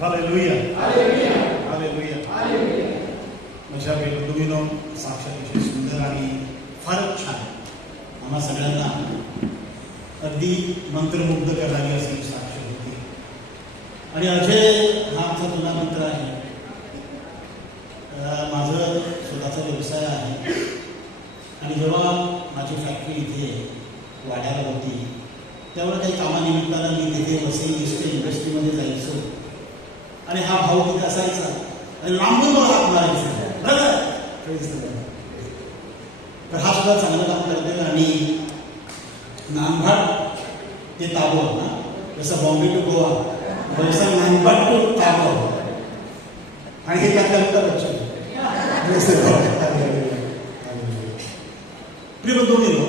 Hallelujah, hallelujah. माझ्या बंधूंनो, साक्षात विषय सुंदर आणि फारच छान, आम्हा सगळ्यांना अगदी मंत्रमुग्ध करणारी अशी साक्ष होती. आणि अजय हा आमचा जुना मंत्र आहे. माझं स्वतःचा व्यवसाय आहे आणि जेव्हा माझी फॅक्टरी इथे वाड्याला होती त्यावेळेला काही कामानिमित्तानं मी तिथे वसई ईस्ट इंडस्ट्रीमध्ये जायचो आणि हा भाऊ तिथे असायचा आणि लांबून मला हात मारायचा. तर हा सुद्धा चांगलं काम करते आणि नानभाट ते ताबो ना, जसं बॉम्बे टू गोवा तसं नानभाट टू ताबो आणि हे त्यातल्या बच्चन. प्रिय बंधूंनो,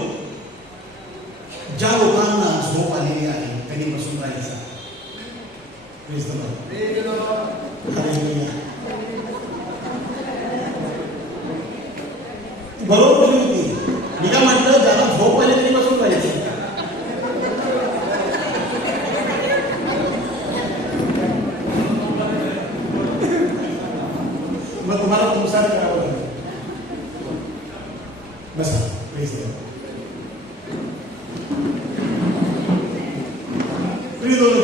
ज्या लोकांना झोप आलेली आहे त्यांनी बसून राहायचं. बरोबर होती. मी काय म्हटलं, ज्याला झोप आली तरी बसून राहायचं. मग तुम्हाला तुमचा करावं लागेल. बसा.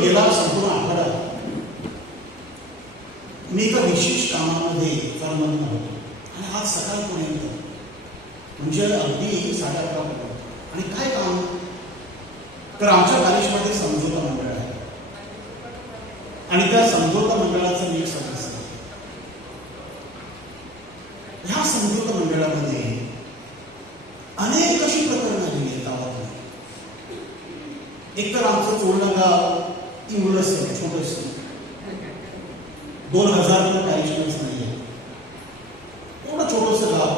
गेला संपूर्ण आठवडा मी एका विशेष कामामध्ये कर्मरत होतो आणि आज सकाळपर्यंत म्हणजे अगदी 11:30 आणि काय काम, तर आमच्या कॉलेजमध्ये समझोता मंडळ आहे आणि त्या समझोता मंडळाचा मी एक सदस्य आहे. ह्या समझोता मंडळामध्ये अनेक अशी प्रकरणं आलेली आहेत गावात. एकतर आमचं चोळणं गाव इंग्रज छोटस 2000 पॅरिशनर्स नाही आहे, एवढं छोटस गाव,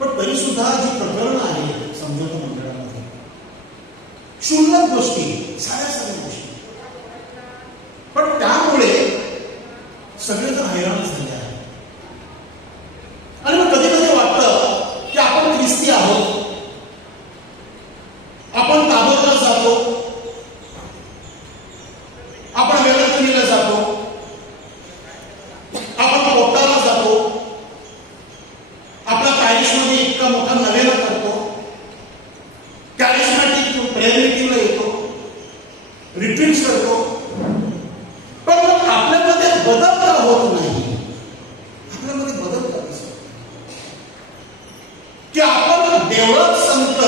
पण तरी सुद्धा जी प्रकरणं आहेत समझोता मंडळामध्ये, क्षुल्लक गोष्टी, साऱ्या गोष्टी, पण त्यामुळे सगळेजण हैराण झाले आहे. आणि मग कधी कधी वाटतं की आपण ख्रिस्ती आहोत, आपण ताबोरला जातो, आपण वेळाला जातो, आपण पोटाला जातो, आपला कॅरिशमध्ये इतका मोठा नवेला करतो, कॅरिशमॅटिक प्रेयर मीटिंगला येतो, रिट्रीट्स करतो, पण मग आपल्यामध्ये बदल का होत नाही? आपल्यामध्ये बदल का दिसतो की आपण देवळात संत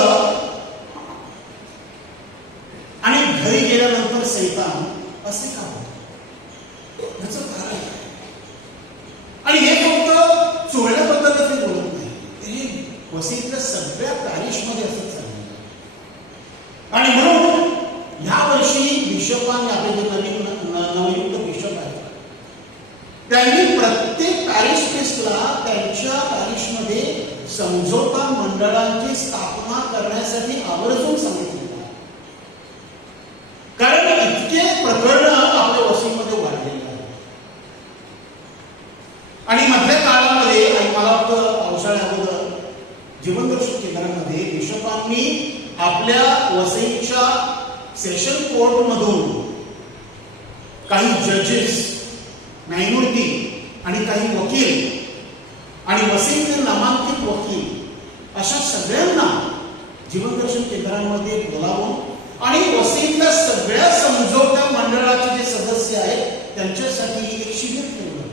आणि घरी गेल्यानंतर सैतान असे का होत? याचं कारण आणि हे फक्त चोळल्याबद्दलच मी बोलत नाही, हे वसईतल्या सगळ्या पॅरिशमध्ये असं चाललं. आणि म्हणून ह्या वर्षी बिशपाने, आपले जे नवनियुक्त बिशप आहेत, त्यांनी प्रत्येक पॅरिश प्रिस्टला त्यांच्या पॅरिशमध्ये समझोता मंडळांची स्थापना करण्यासाठी आवर्जून सांगितले. कारण इतके प्रकरण आपल्या वसईमध्ये वाढलेले आहे. आणि मधल्या काळामध्ये, आणि मला वाटतं पावसाळ्याअगोदर जीवनदर्शन केंद्रामध्ये बिशपांनी आपल्या वसईच्या सेशन कोर्टमधून काही जजेस, न्यायमूर्ती आणि काही वकील आणि वसईतील नामांकित वकील अशा सगळ्यांना जीवनदर्शन केंद्रांमध्ये बोलावून आणि वसईतल्या सगळ्या समझोता मंडळाचे जे सदस्य आहेत त्यांच्यासाठी एक शिबिर ठेवलं.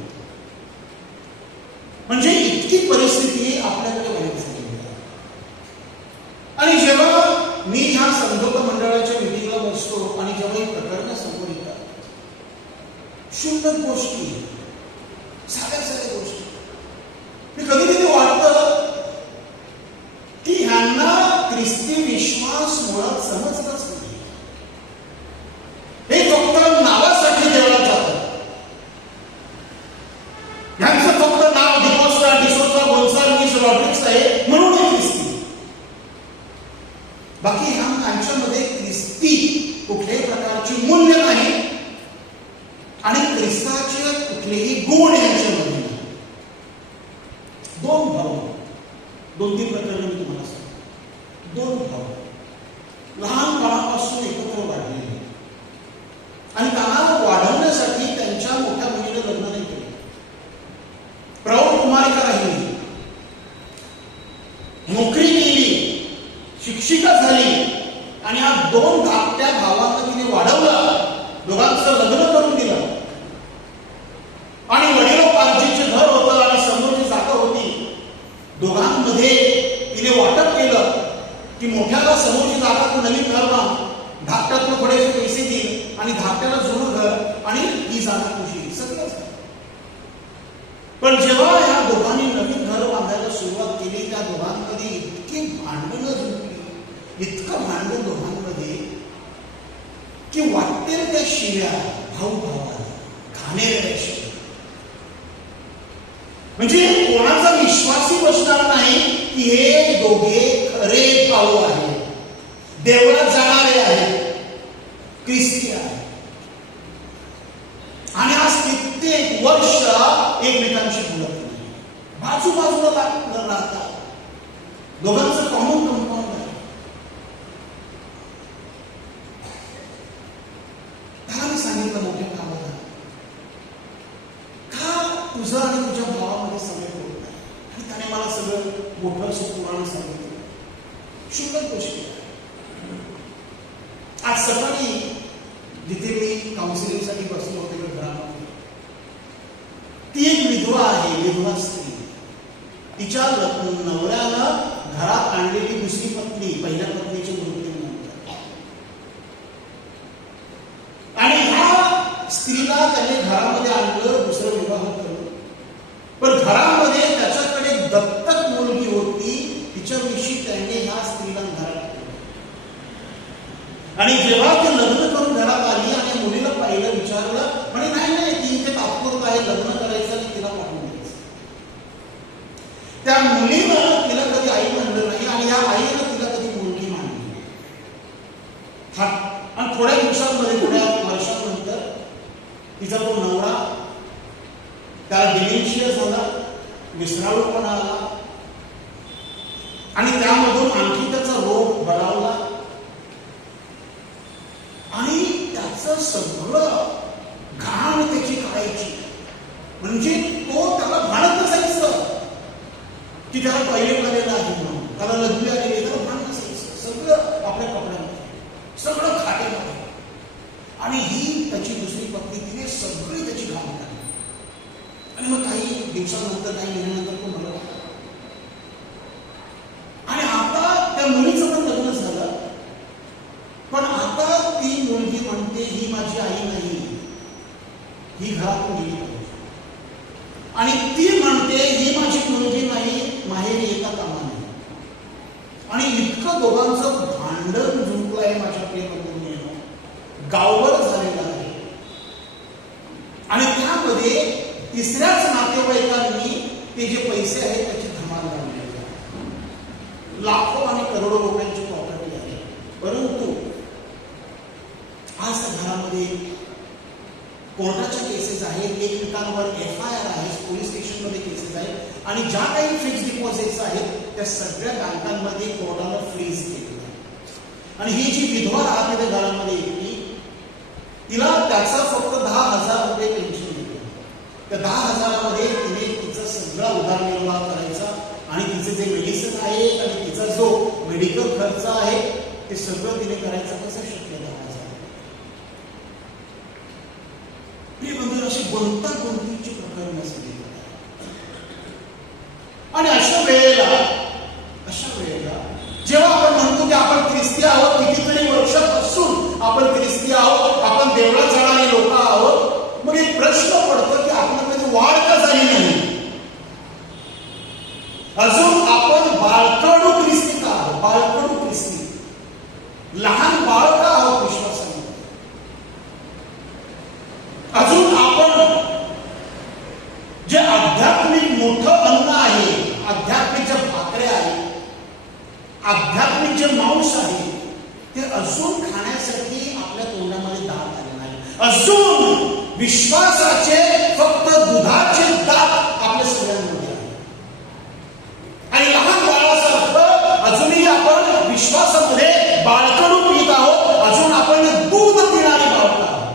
म्हणजे इतकी परिस्थिती आपल्याकडे वाईट झाली. आणि जेव्हा मी ह्या समझोता मंडळाच्या मीटिंगला बसतो आणि जेव्हा ही प्रकरणं समोर येतात, क्षुल्लक गोष्टी, साध्या गोष्टी, मी कधी कधी वाटतं की ह्यांना ख्रिस्ती विश्वास मुळात समजतच नाही. हे फक्त नावासाठी देवळात जातात. ह्यांचं फक्त नाव डिसोजा गोन्साल्विस रॉड्रिग्स आहे म्हणून हे ख्रिस्ती. बाकी ह्यांच्यामध्ये ख्रिस्ती कुठल्याही प्रकारची मूल्य नाही आणि ख्रिस्ताचे कुठलेही गुण यांच्यामध्ये नाही. 2 भाऊ, 2-3 प्रकरण मी तुम्हाला सांगतो. 2 भाऊ लहान काळापासून एकत्र वाढलेले आणि त्यांना वाढवण्यासाठी दोघांचं लग्न करून दिलं आणि वडिलोपार्जितचे घर होतं आणि समोरची जागा होती. दोघांमध्ये तिने वाटप केलं की मोठ्याला समोरची जागा तू नवीन घर बांध, धाकट्यातून थोडेसे पैसे देईल आणि धाकट्याला जुनं घर आणि ही जागा तुझी, सगळं. पण जेव्हा या दोघांनी नवीन घर बांधायला सुरुवात केली, त्या दोघांमध्ये इतकी भांडणं जुळली, इतकं भांडण दोघांमध्ये की वाटेल त्या शिव्या भाऊ भावाला घाणेरड्या शिव्या. म्हणजे कोणाचा विश्वासही बसणार नाही की हे दोघे खरे भाऊ आहेत, देवळात जाणारे आहेत, ख्रिस्ती आहेत. आणि आज कित्येक वर्ष एकमेकांशी बोलत नाही, बाजूबाजूला राहतात. दोघांचं कॉमन कंपाऊंड आहे. त्याला मी सांगितलं मोठ्या भावाला, का तुझं आणि तुझ्या भावामध्ये सगळे होत नाही? आणि त्याने मला सगळं मोठं पुराण सांगितलं. शुल्लक गोष्टी. आज सकाळी जिथे मी काउन्सिलिंगसाठी बसलो होते घरामध्ये, ती एक विधवा आहे, विधवा स्त्री. तिच्या नवऱ्यानं घरात आणलेली दुसरी पत्नी पहिल्या पत्नीची मृत्यूनंतर, आणि ह्या स्त्रीला त्याने घरामध्ये आणलं, दुसरं विवाह केलं. पण घरामध्ये त्याच्याकडे दत्तक मुलगी होती, तिच्याविषयी त्याने ह्या स्त्रीला घरात ठेवलं. आणि जेव्हा ती लग्न करून घरात आली आणि मुलीला पाहिलं, विचारलं, म्हणे नाही नाही, ती इथे तात्पुरतं आहे, लग्न करायचं आणि तिला पाठवून द्यायचं. त्या मुलीनं तिला कधी आई म्हणलं नाही आणि या आईनं तिला कधी मुलगी मानली. आणि थोड्या दिवसांमध्ये, थोड्या वर्षांनंतर तिचा तो नवरा, त्याला डिमेन्शिया झाला, विसराळूपणा आला आणि त्यामधून आणखी त्याचा रोग बळावला आणि त्याचं सगळं घाण त्याची करायची. म्हणजे तो त्याला भांडत नसायचं की त्याला पहिले आलेला आहे म्हणून, त्याला लग्न आलेले, त्याला भांडत नसायचं. सगळं आपल्या कपड्यामध्ये, सगळं खाटेमध्ये. आणि ही त्याची दुसरी पत्नी, तिने सगळी त्याची घाण काढली. आणि मग काही दिवसानंतर, काही महिन्यानंतर तो मला, आणि आता त्या मुलीचं पण लग्न झालं. पण आता ती मुलगी म्हणते ही माझी आई नाही, ही घरातून गेली पाहिजे. आणि ती म्हणते ही माझी मुलगी नाही, माहेरी येता कामा नये. आणि इतकं दोघांचं भांडण जुंपलंय माझ्या प्रिय बंधूंनो, गावभर झालेलं आहे. आणि त्यामध्ये तिसऱ्याच नातेवाईकांनी ते जे पैसे आहेत त्याची धमाल लावलेली आहे. लाखो आणि करोडो रुपयांची प्रॉपर्टी आहे. परंतु आज घरामध्ये कोर्टाच्या केसेस आहेत, एकमेकांवर FIR आहे, पोलीस स्टेशनमध्ये केसेस आहेत. आणि ज्या काही फिक्स्ड डिपॉझिट्स आहेत त्या सगळ्या बँकांमध्ये कोर्टानं फ्रीज केलेलं आहे. आणि ही जी विधवा राहते त्या घरामध्ये एकटी, तिला त्याचा फक्त 10,000 रुपये पेन्शन मिळते. त्या 10,000मध्ये तिने तिचा सगळा उदरनिर्वाह करायचा आणि तिचे जे मेडिसिन आहेत आणि तिचा जो मेडिकल खर्च आहे ते सगळं तिने करायचं. कसं शक्य? 10,000. अशी गुंतागुंतीची प्रकरण असते. आणि अशा वेळेला जेव्हा आपण म्हणतो की आपण ख्रिस्ती आहोत, कितीतरी वर्षापासून आपण ख्रिस्ती आहोत, आपण देवळात जाणारी लोक आहोत, मग एक प्रश्न पडतो की आपल्यामध्ये वाढ का झाली नाही? अजून आपण बाळकडू ख्रिस्ती का आहोत? बाळकडू ख्रिस्ती, लहान बाळ का आहोत विश्वासामध्ये? अजून आपण जे आध्यात्मिक मोठं अन्न आहे, आध्यात्मिक ज्या भाकऱ्या आहेत, आध्यात्मिक जे मांस आहे, ते अजून खाण्यासाठी आपल्या तोंडामध्ये दात आले नाही. अजून विश्वासाचे फक्त दुधाचे दात आपल्या सगळ्यांमध्ये आहे. आणि लहान बाळासारखं अजूनही आपण विश्वासामध्ये बाळकडू पित आहोत. अजून आपण दूध पिणारी बाळकं आहोत.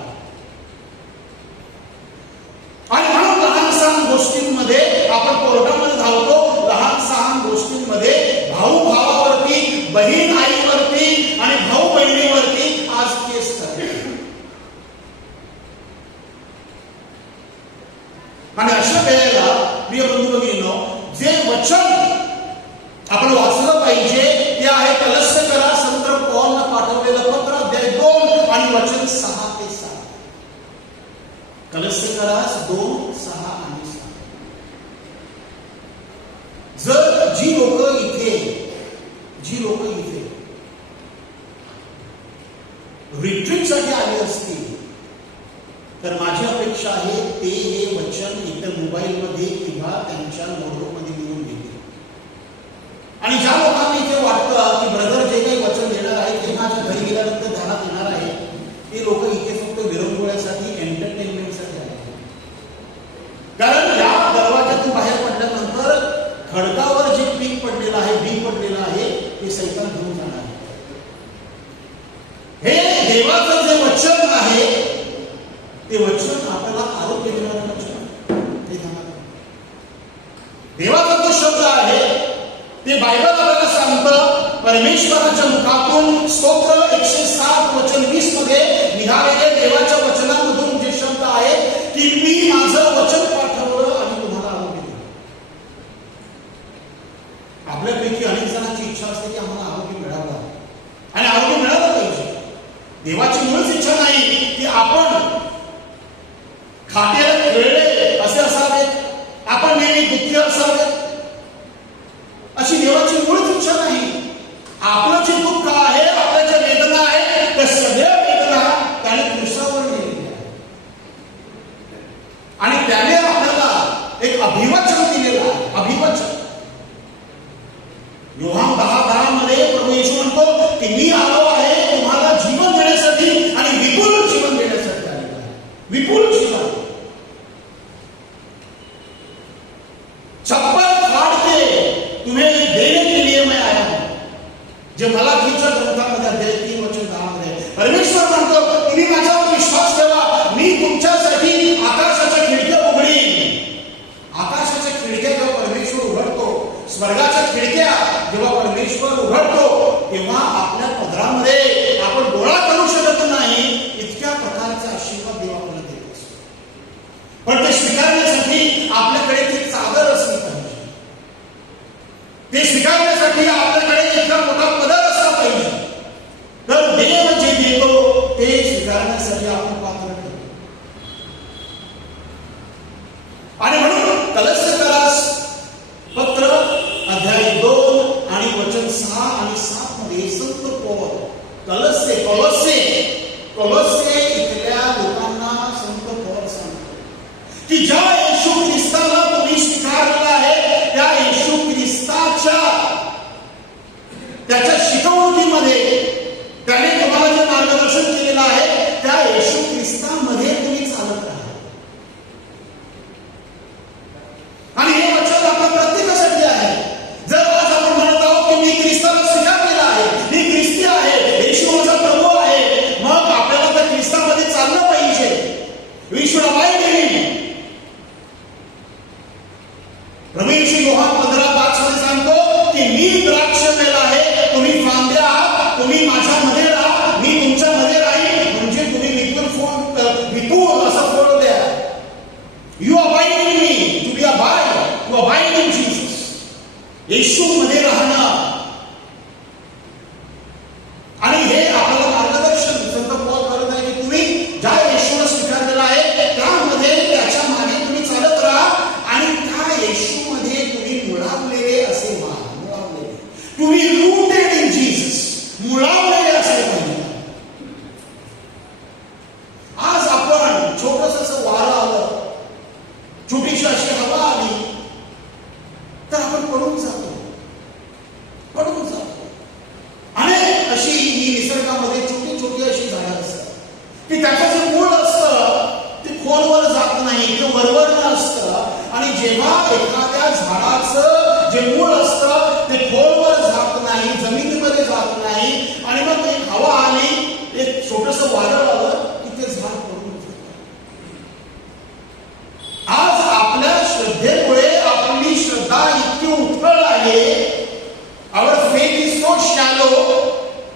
आणि म्हणून लहान सहान गोष्टींमध्ये आपण कोर्टामध्ये धावतो. लहान सहान गोष्टींमध्ये भाऊ भावावरती, बहीण आईवरती आणि भाऊ बहिणीवरती आज केस करते. आणि अशा वेळेला प्रिय बंधू भगिनींनो, जे वचन आपण वाचलं पाहिजे ते आहे कलस्यकरा संत पौलनं पाठवलेलं पत्र, अध्याय 2 आणि वचन 6 ते 7. कलस्यकरा 2, 6 आणि 7. जर जी लोक इथे रिट्रीटसाठी आली असतील तर माझी अपेक्षा आहे ते हे वचन इतर मोबाईलमध्ये किंवा त्यांच्या नोटबुकमध्ये लिहून घेतील. आणि ज्या लोकांना इथे वाटतं की ब्रदर जे काही वचन देणार आहे ते माझ्या घरी गेल्यानंतर ध्यानात येणार आहे, ते लोक इथे फक्त विरंगुळ्यासाठी, एंटरटेनमेंटसाठी आले. कारण या दरवाजातून बाहेर पडल्यानंतर खडकावर जे पीक पडलेलं आहे, बी पडलेलं आहे, ते सैतान घेऊन जाणार आहे. हे देवाचं जे वचन आहे ते वचन आपल्याला आरोग्य देणारं वचन. देवाचा जो शब्द आहे ते बायबल आपल्याला सांगतं, परमेश्वराच्या मुखातून स्तोत्र 107 वचन 20 मध्ये निघालेले देवाच्या वचनामधून जे शब्द आहे की मी माझं वचन पाठवलं आणि तुम्हाला आरोग्य दिलं. आपल्यापैकी अनेक जणांची इच्छा असते की आम्हाला आरोग्य मिळावं आणि आरोग्य मिळालं पाहिजे. देवाची मुळच इच्छा नाही की आपण खात्याला खेळले असे असावेत, आपण नेहमी दुःखी असावेत, अशी देवाची मुळच इच्छा नाही. आपलं जे दुःख आहे, आपल्या ज्या वेदना आहे, त्या सगळ्या वेदना त्याने क्रूसावर नेलेल्या आहे आणि त्याने आपल्याला एक अभिवचन दिलेलं आहे. अभिवचन योहान 10:10 मध्ये प्रभू येशू म्हणतो की मी आलो आहे तुम्हाला जीवन देण्यासाठी आणि विपुल जीवन देण्यासाठी आलेलो आहे. विपुल जीवन. छप्पन फाड़ के तुम्हें देने के लिए मैं आया हूं. जे मलाखीच्या ग्रंथामध्ये अध्याय 3 वचन 10 मध्ये परमेश्वर म्हणतो तुम्ही माझ्यावर विश्वास ठेवा, मी तुमच्यासाठी आकाशाच्या खिडक्या उघडीन. आकाशाच्या खिडक्या जेव्हा परमेश्वर उघडतो, स्वर्गाच्या खिडक्या जेव्हा परमेश्वर उघडतो, तेव्हा आपल्या पदरामध्ये आपण गोळा करू शकत नाही इतक्या प्रकारचा आशीर्वाद देव आपल्याला देत असतो. पण ते स्वीकारण्यासाठी आपल्याकडे ती चादर असली पाहिजे. ते स्वीकारण्यासाठी आपल्याकडे इतका मोठा पदर असला पाहिजे. तर देव जे देतो ते स्वीकारण्यासाठी आपण पात्र ठरतो. आणि म्हणून कलस्यकरास पत्र अध्याय 2 आणि वचन 6 आणि 7 मध्ये संत पौल कोलोसे इथल्या लोकांना संत पौल सांगतो की ज्या येशू ख्रिस्ताला तुम्ही स्वीकारलेला आहे त्या येशू ख्रिस्ताच्या त्याच्या शिकवणुकीमध्ये त्याने तुम्हाला जे मार्गदर्शन केलेलं आहे त्या येशू ख्रिस्तामध्ये तुम्ही चालत राहा. आणि हे वचन आपल्या प्रत्येकासाठी आहे. जर आज आपण म्हणत आहोत की मी ख्रिस्ताला स्वीकारलेला आहे, मी ख्रिस्ती आहे, येशू माझा प्रभू आहे, मग आपल्याला त्या ख्रिस्तामध्ये चाललं पाहिजे. We should abide in him. प्रभू येशू योहान 15:5 मध्ये सांगतो की मी द्राक्ष वेल आहे, तुम्ही फांद्या आहात, तुम्ही माझ्यामध्ये राहा, मी तुमच्यामध्ये राहील, म्हणजे तुम्ही विपुल असं फळ द्या. You abide in me, to be abide, to abide in Jesus. Yeshu मध्ये राहणं. आणि हे आपल्याला मार्गदर्शन संत पौल करत आहे की तुम्ही ज्या येशूला स्वीकारलेला आहे त्यामध्ये त्याच्या मागे तुम्ही चालत राहा आणि त्या येशूमध्ये तुम्ही मुळावलेले असे व्हा. मुळावलेले, तुम्ही रूटेड इन जीसस, मुळावलेले असले पाहिजे. आज आपण छोटस असं वारं आलं, छोटीशी अशी हवा आली तर आपण पडून जातो. अनेक अशी ही निसर्गामध्ये छोटी छोटी अशी झाडं असतात की त्याचं जे मूळ असतं ते खोलवर जात नाही, ते वरवरनं असतं. आणि जेव्हा एखाद्या झाडाचं जे मूळ असतं ते खोलवर जात नाही, जमिनीमध्ये जात नाही, आणि मग एक हवा आली, एक छोटस वादळ आलं की ते झाड पडून जातं. आज आपल्या श्रद्धेमुळे आपली श्रद्धा इतकी उथळ आहे, our faith is so shallow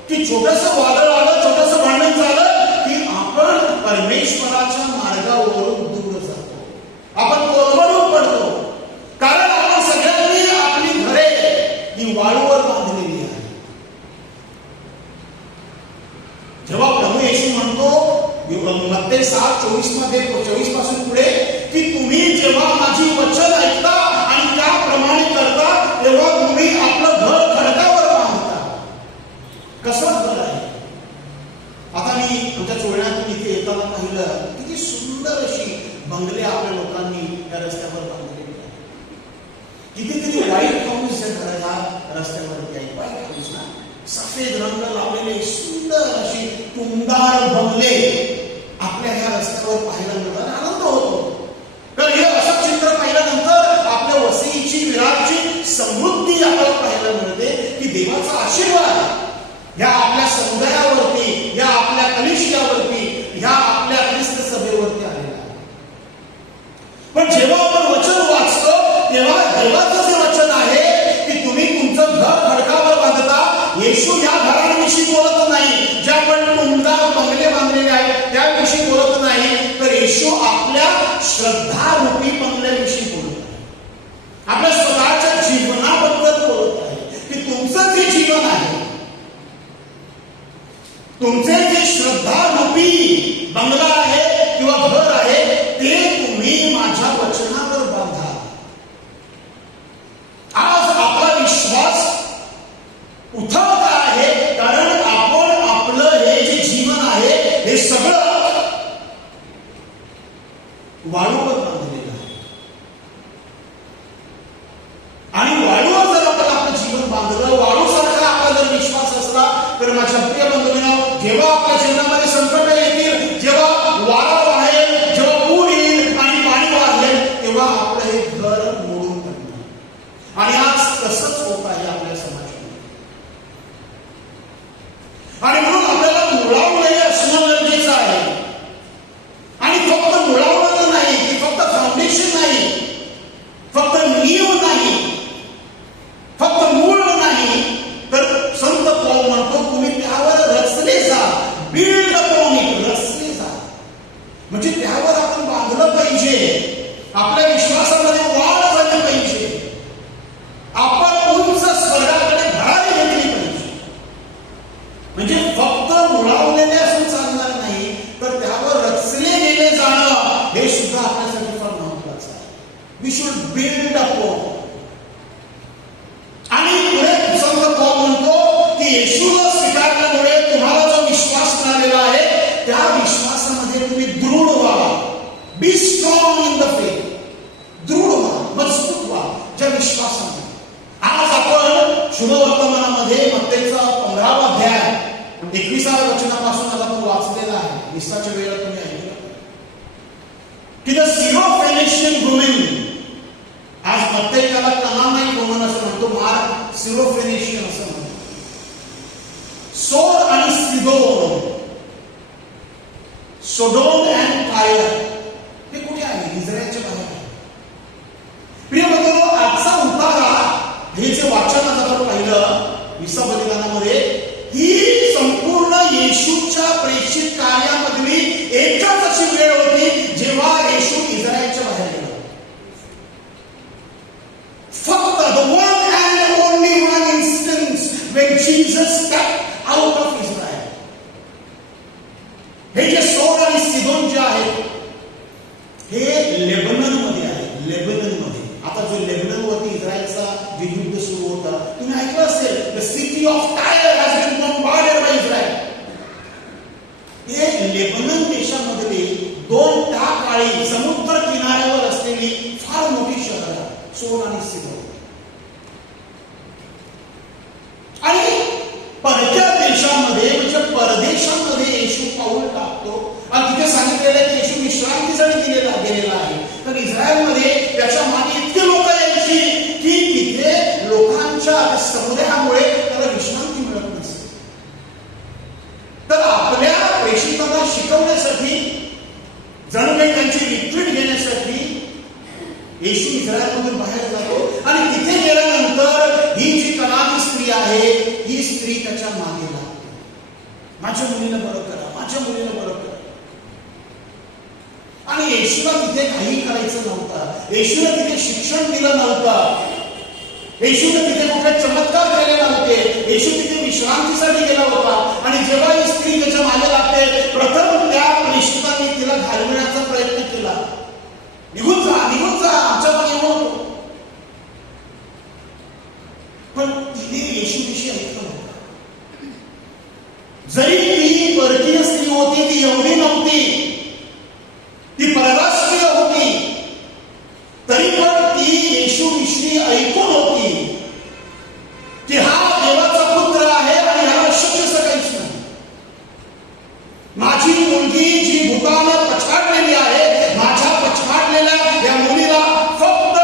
की छोटंसं वादळ आलं, छोटंसं भांडण झालं की आपण परमेश्वराच्या मार्गावरून दूर जातो. आपण 24 पासून पुढे, की तुम्ही जेव्हा माझी वचन ऐकता आणि त्याप्रमाणे करता तेव्हा तुम्ही आपलं घर खडकावर बांधता. कसं घर आहे? आता मी आमच्या चोळण्यातून इथे येताना पाहिलं, किती सुंदर अशी बंगले आपल्या लोकांनी या रस्त्यावर बांधलेली आहेत. किती व्हाईट हाऊस या रस्त्यावरती आहे. व्हाईट हाऊस ना, सफेद रंग लावलेले सुंदर अशी टुमदार बंगले आपल्या ह्या रस्त्यावर पाहायला मिळतात. आनंद होतो. तर हे असं चित्र पाहिल्यानंतर आपल्या वसईची, विरारची समृद्धी आपल्याला पाहायला मिळते, की देवाचा आशीर्वाद या आपल्या समुदायावरती, या आपल्या कलिशियावरती, या आपल्या ख्रिस्त सभेवरती आलेला आहे. पण जेव्हा आपण वचन वाचतो तेव्हा देवाचं जे वचन आहे की तुम्ही तुमचं घर खडकावर बांधता, येशू या घरांविषयी बोलत नाही, ज्या आपण टुमदार बंगले बांधलेले आहेत त्याविषयी बोलत नाही, तर येशू आपल्या श्रद्धारूपी बंगल्याविषयी बोलत आहे. आपल्या स्वतःच्या जीवनाबद्दल बोलत आहे, की तुमचं जे जीवन आहे, तुमचे जे श्रद्धारूपी बंगला आहे किंवा घर आहे, ते तुम्ही माझ्या वचनावर बांधा. आज आपला विश्वास उठवत आहे, कारण आपण आपलं हे जे जीवन आहे हे सगळं वाळूवर बांधलेलं आहे. आणि वाळूवर जर आपण आपलं जीवन बांधलं, वाळूसारखा आपला जर विश्वास असला, तर माझ्या प्रिय बंधूंनो, जेव्हा आपल्या जीवनामध्ये संकट येतील, जेव्हा वारा वाहेल, जेव्हा पूर येईल आणि पाणी वाहेल, तेव्हा आपलं हे घर मोडून टाकणार. आणि आज तसंच होत आहे आपल्या समाजामध्ये. आणि म्हणून आपल्याला मुळावलेले असणं गरजेचं आहे. आणि फक्त मुळावलं नाही, की फक्त फाउंडेशन नाही, फक्त नीव नाही, फक्त मूळ नाही, तर संत पौल म्हणतो तुम्ही त्यावर रचले जा. बिल्ड अपॉन इट, रचले जा. म्हणजे त्यावर आपण बांधलं पाहिजे. आपल्या विश्वासामध्ये वाढ झाली पाहिजे. आपण उंच स्वर्गाकडे भरारी घेतली पाहिजे. म्हणजे फक्त मुळावलेले असून चालणार नाही, तर त्यावर रचले गेले जाणं हे सुद्धा आपल्यासाठी फार महत्वाचं आहे. We should build upon. आणि पुढे संत पौल म्हणतो की येशूला स्वीकारल्यामुळे तुम्हाला जो विश्वास मिळालेला आहे, त्या विश्वासामध्ये तुम्ही दृढ व्हा. Be strong in the faith. दृढ व्हा, मजबूत व्हा ज्या विश्वासामध्ये. आज आपण शुभवर्तमानामध्ये मत्तेचा 15वा अध्याय 21व्या वचनापासून आज आपण वाचलेला आहे. निस्ताच्या वेळेला तुम्ही ऐकलं की द सिरोफेनिशियन वुमन, आज मत्ते त्याला कनानाईट वुमन असं म्हणतो, मार्क सिरोफेनिशियन असं म्हणतो. सोर आणि सिदोन, सोडोम अँड टायर, हे कुठे आहे? इस्रायलच्या बाहेर आहे. प्रिय बंधूंनो, आजचा उतारा, हे जे वाचन आज आपण पाहिलं विसा बलिदानामध्ये, ही संपूर्ण येशूच्या प्रेषित कार्यामधली एकच अशी वेळ होती जेव्हा येशू इस्रायलच्या बाहेर गेला. फक्त the one and only one instance when Jesus stepped out of Israel. हे जे सोर आणि सिदोन जे आहेत, हे लेबनन मध्ये आहे. लेबनन मध्ये आता जो लेबनन वरती इस्रायलचा जे युद्ध सुरू होता, तुम्ही ऐकलं असेल, the city of Tyre has been bombarded by Israel. हे लेबनन देशामधले दोन त्या काळी समुद्र किनाऱ्यावर असलेली फार मोठी शहर आहे, सोर आणि सिदोन. आणि परक्या देशामध्ये म्हणजे परदेशामध्ये येशू पाऊल टाकतो. आणि तिथे सांगितलेलं आहे की येशू विश्रांतीसाठी गेलेला आहे. तर इस्रायलमध्ये त्याच्या मागे इतके लोक यायची की तिथे लोकांच्या समुदायामुळे त्याला विश्रांती मिळत नसते. तर आपल्या प्रेषितांना शिकवण्यासाठी, जणू काही त्यांची रिट्रीट घेण्यासाठी येशू इस्रायलमधून बाहेर जातो. आणि तिथे गेल्यानंतर ही जी कनानी स्त्री आहे, ही स्त्री त्याच्या मागे लागते. माझ्या मुलीला बरं करा, माझ्या मुलीला बरं करा. आणि येशूला तिथे काही करायचं नव्हतं. येशूला तिथे शिक्षण दिलं नव्हतं. येशूने तिथे कुठे चमत्कार केले नव्हते. येशू तिथे विश्रांतीसाठी गेला होता. आणि जेव्हा ही स्त्री त्याच्या मागे लागते, प्रथम त्या प्रेषितांनी तिला तिला घालविण्याचा प्रयत्न केला. निघून जा, निघून जा, आमच्या पण येऊ नको. पण तिने येशूविषयी ऐकलं होतं. जरी ती परकीय स्त्री होती, ती एवढी नव्हती, ती परराष्ट्रीय होती, तरी पण ती येशूविषयी ऐकून होती की हा देवाचा पुत्र आहे आणि ह्याला शक्य काहीच नाही. माझी मुलगी जी भूतानं पछाडलेली आहे, माझ्या पछाडलेल्या या मुलीला फक्त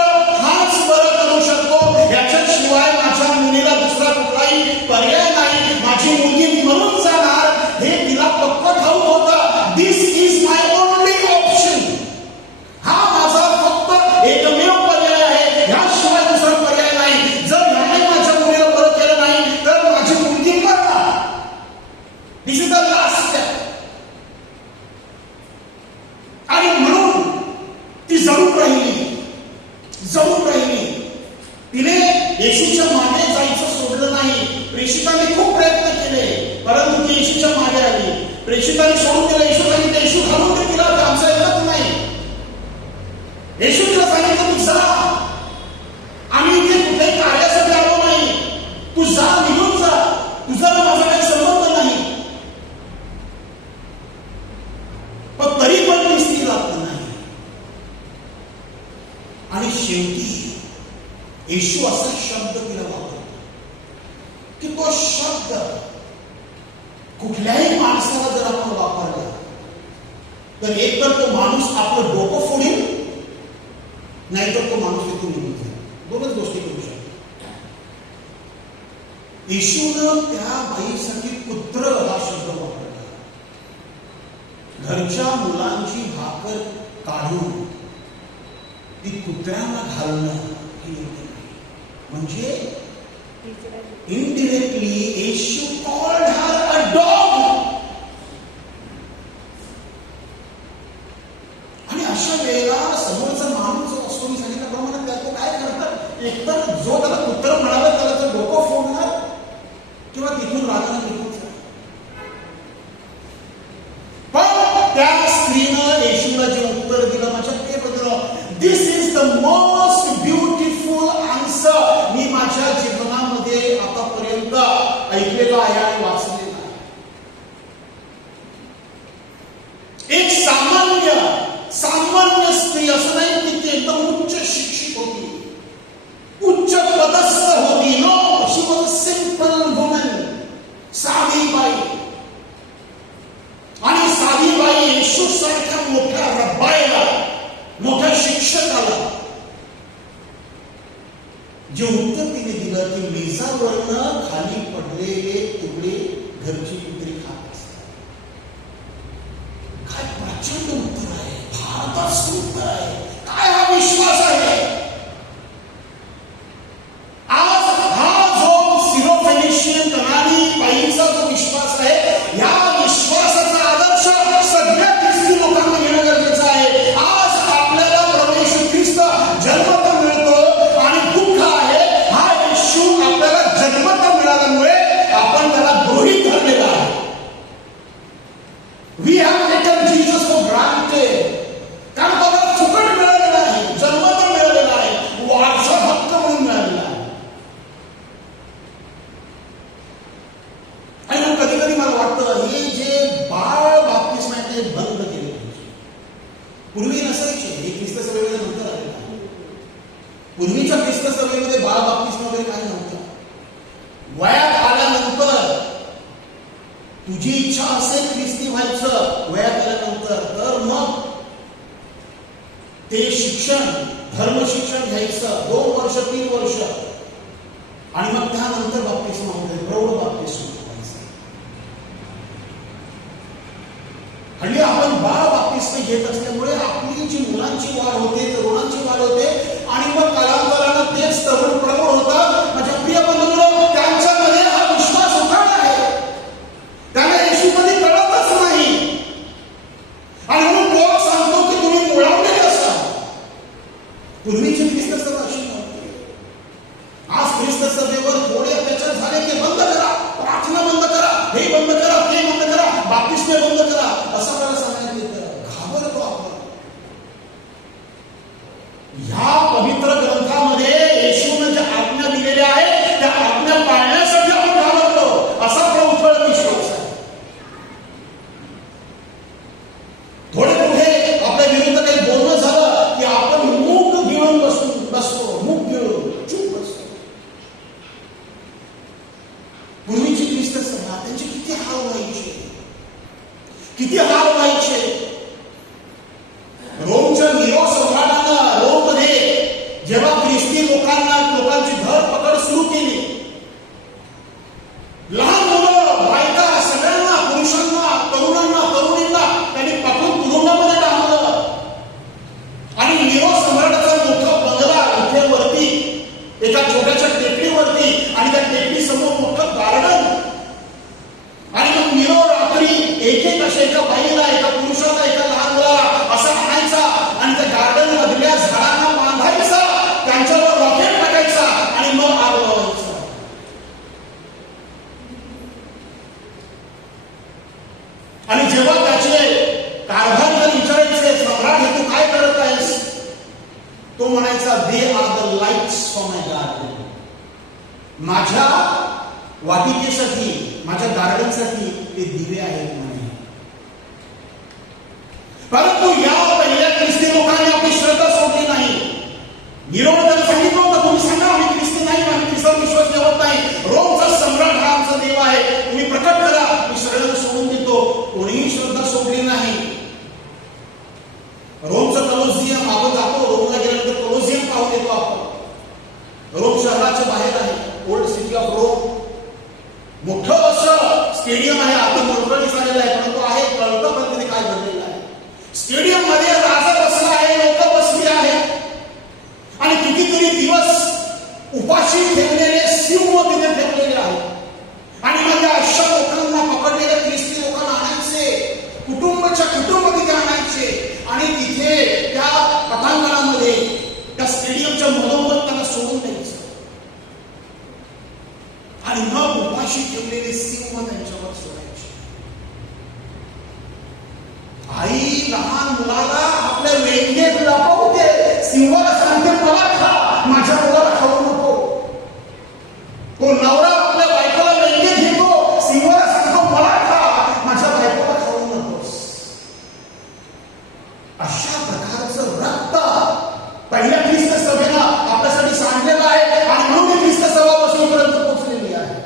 हाच बरं करू शकतो, याच्याशिवाय माझ्या मुलीला दुसरा कुठलाही पर्याय नाही. माझी मुलगी मरून जाणार हे तिला पक्क ठाऊक होतं. दिस इज माय ओनली ऑप्शन. हा माझा फक्त एकमेव पर्याय आहे, ह्याशिवाय दुसरा पर्याय नाही. जर ह्याने माझ्या मुलीला बरं केलं नाही तर माझी मुलगी मरणार. दिस इज द लास्ट स्टेप. आणि म्हणून ती जळून राहिली. तिने येशूच्या मागे जायचं सोडलं नाही. प्रेषितांनी खूप प्रयत्न केले, परंतु ती येशूच्या मागे आली. प्रेषितांनी सोडून दिलं. येशू सांगितलं, येशू घालून दे तिला, आमचं ऐकत नाही. येशू तिला सांगितलं, तू जा, आम्ही इथे कुठल्याही कार्यासाठी आलो नाही, तू जा, निघून जा, तुझा माझा काही संबंध नाही. पण तरी पण ती स्त्री जात नाही. आणि शेवटी येशू असा शब्द तिला वापरतो की तो शब्द कुठल्याही माणसाला जर आपण वापरला तर एक तर तो माणूस आपलं डोकं फोडेल, नाहीतर तो माणूस तिथून निघून जाईल. दोनच गोष्टी करू शकतो. येशूनं त्या बाईसाठी पुत्र हा शब्द वापरला. घरच्या मुलांची भाकर काढून ती कुत्र्यांना घालणं ही योग्य नाही. म्हणजे indirectly Yeshu called her a dog. आणि अशा वेळेला समोरचा माणूस जो असतो, मी सांगितल्याप्रमाणे त्या तो काय करतात, एकतर जो त्याला कुत्र म्हणाला त्याला तर डोकं फोडणार किंवा तिथून रागाने निघून जाणार. पण त्या स्त्रीनं येशूला जे उत्तर दिलं, माझ्या प्रिय मित्रांनो, this is the most beautiful answer मी माझ्या जीवनामध्ये आतापर्यंत ऐकलेला आहे आणि वाचलेला आहे. एक सामान्य स्त्री असं नाही की ती एकदम उच्च शिक्षित होती, उच्च पदस्थ होती. No, she was a simple woman, साधी बाई. आणि साधी बाई येशू सारख्या मोठ्या रब्बाईला, मोठ्या शिक्षकाला जे उत्तर तिने दिलं की मेजावरनं खाली पडलेले तुकडे घरची कुत्री खात असतात. काय प्रचंड उत्तर आहे, भारताचं उत्तर आहे. काय हा विश्वास आहे. आज हा जो सिरोफेनिशियन कनानी बाईंचा जो विश्वास आहे, या विश्वासाचा आदर्श सगळ्या ख्रिस्ती लोकांना घेणं गरजेचं आहे. आज आपल्याला प्रभू येशू ख्रिस्त जन्मत मिळतो आणि दुःख आहे, हा येशू आपल्याला जन्मत मिळाल्यामुळे आपण त्याला गृहीत धरलेला आहे. We have taken Jesus for granted. कारण तो आपल्याला फुकट मिळालेला आहे, जन्मत मिळालेला आहे, वारसा हक्क म्हणून मिळालेला आहे. आणि मग कधी कधी मला वाटतं हे जे बाळ बाप्तिस्मा आहे ते बंद केले पाहिजे. पूर्वी नसायचे, हे ख्रिस्त सभेमध्ये नंतर आलेलं आहे. पूर्वीच्या ख्रिस्त सभेमध्ये बाळ बाप्तिस्मा वगैरे काही नव्हतं. वयात आल्यानंतर तुझी इच्छा असेल ख्रिस्ती व्हायचं वयात आल्यानंतर, तर मग ते शिक्षण, धर्म शिक्षण घ्यायचं 2 वर्ष 3 वर्ष, आणि मग त्यानंतर बाप्तिस्मा होते, प्रौढ बाप्तिस्मा व्हायचं. हल्ली आपण बाळ बाप्तिस्मा घेत असल्यामुळे आपली जी मुलांची वाढ होते, तरुणांची वाढ होते, आणि मग कालांतरानं तेच तरुण प्रौढ होतात. माझ्या प्रिय बंधूंनो, त्यांच्यामध्ये हा विश्वास उठाण आहे. त्यांना येशूमध्ये कळतच नाही. आणि म्हणून कोण सांगतो की तुम्ही मुळावलेले असा. पूर्वीची ख्रिस्त सभा अशी नव्हती. आज ख्रिस्त सभेवर थोडे अत्याचार झाले की बंद करा, प्रार्थना बंद करा, हे बंद करा, ते बंद करा, बाप्तिस्मे बंद करा, असं मला सांगण्यात येतं. घाबरत म्हणायचा, they are the lights for my garden. माझ्या वाटिकेसाठी, माझ्या गार्डनसाठी ते दिवे आहेत म्हणे. परंतु या पहिल्या ख्रिस्ती लोकांनी आपली श्रद्धा सोडली नाही. निरोध त्याला सांगितलं होतं, तुम्ही सांगा आम्ही ख्रिस्ती नाही, आम्ही ख्रिस्तावर विश्वास ठेवत नाही, रोमचा सम्राट हा आमचा देव आहे, तुम्ही प्रकट करा, मी सगळं सोडून देतो. कोणीही श्रद्धा सोडली नाही. रोमचं कलोसियम आपण जातो, रोमला गेल्यानंतर कलोसियम पाहून येतो आपण. रोम शहराच्या बाहेर आहे, ओल्ड सिटी ऑफ रोम. मोठं असं स्टेडियम आहे, आता मोठं झालेलं आहे, परंतु आहे कळतं पण तिथे काय घडलेलं आहे. स्टेडियम मध्ये राजा बसला आहे, लोक बसली आहेत आणि कितीतरी दिवस उपाशी ठेवलेले सिंह तिथे ठेवलेले आहेत. आणि मग या अशा लोकांना, पकडलेल्या ख्रिस्ती लोकांना आणायचे, कुटुंबाच्या कुटुंब तिथे आणायचे आणि तिथे त्या पटांगणामध्ये, त्या स्टेडियमच्या मधोमध त्यांना सोडून द्यायचं आणि मग उपाशी ठेवलेले सिंह त्यांच्यावर सोडायचे. आई लहान मुलाला आपल्या वेंगेत लपवते, सिंहाला सांगते मला खा, माझ्या मुलाला खाऊ नको. तो नवरा आपल्या बायकोला वेंगेत घेतो, सिंहाला सांगतो मला खा, माझ्या बायकोला खाऊ नकोस. अशा प्रकारचं रक्त पहिल्या ख्रिस्त सभेनं आपल्यासाठी सांडलेलं आहे आणि म्हणून ही ख्रिस्त सभा बसवीपर्यंत पोहोचलेली आहे.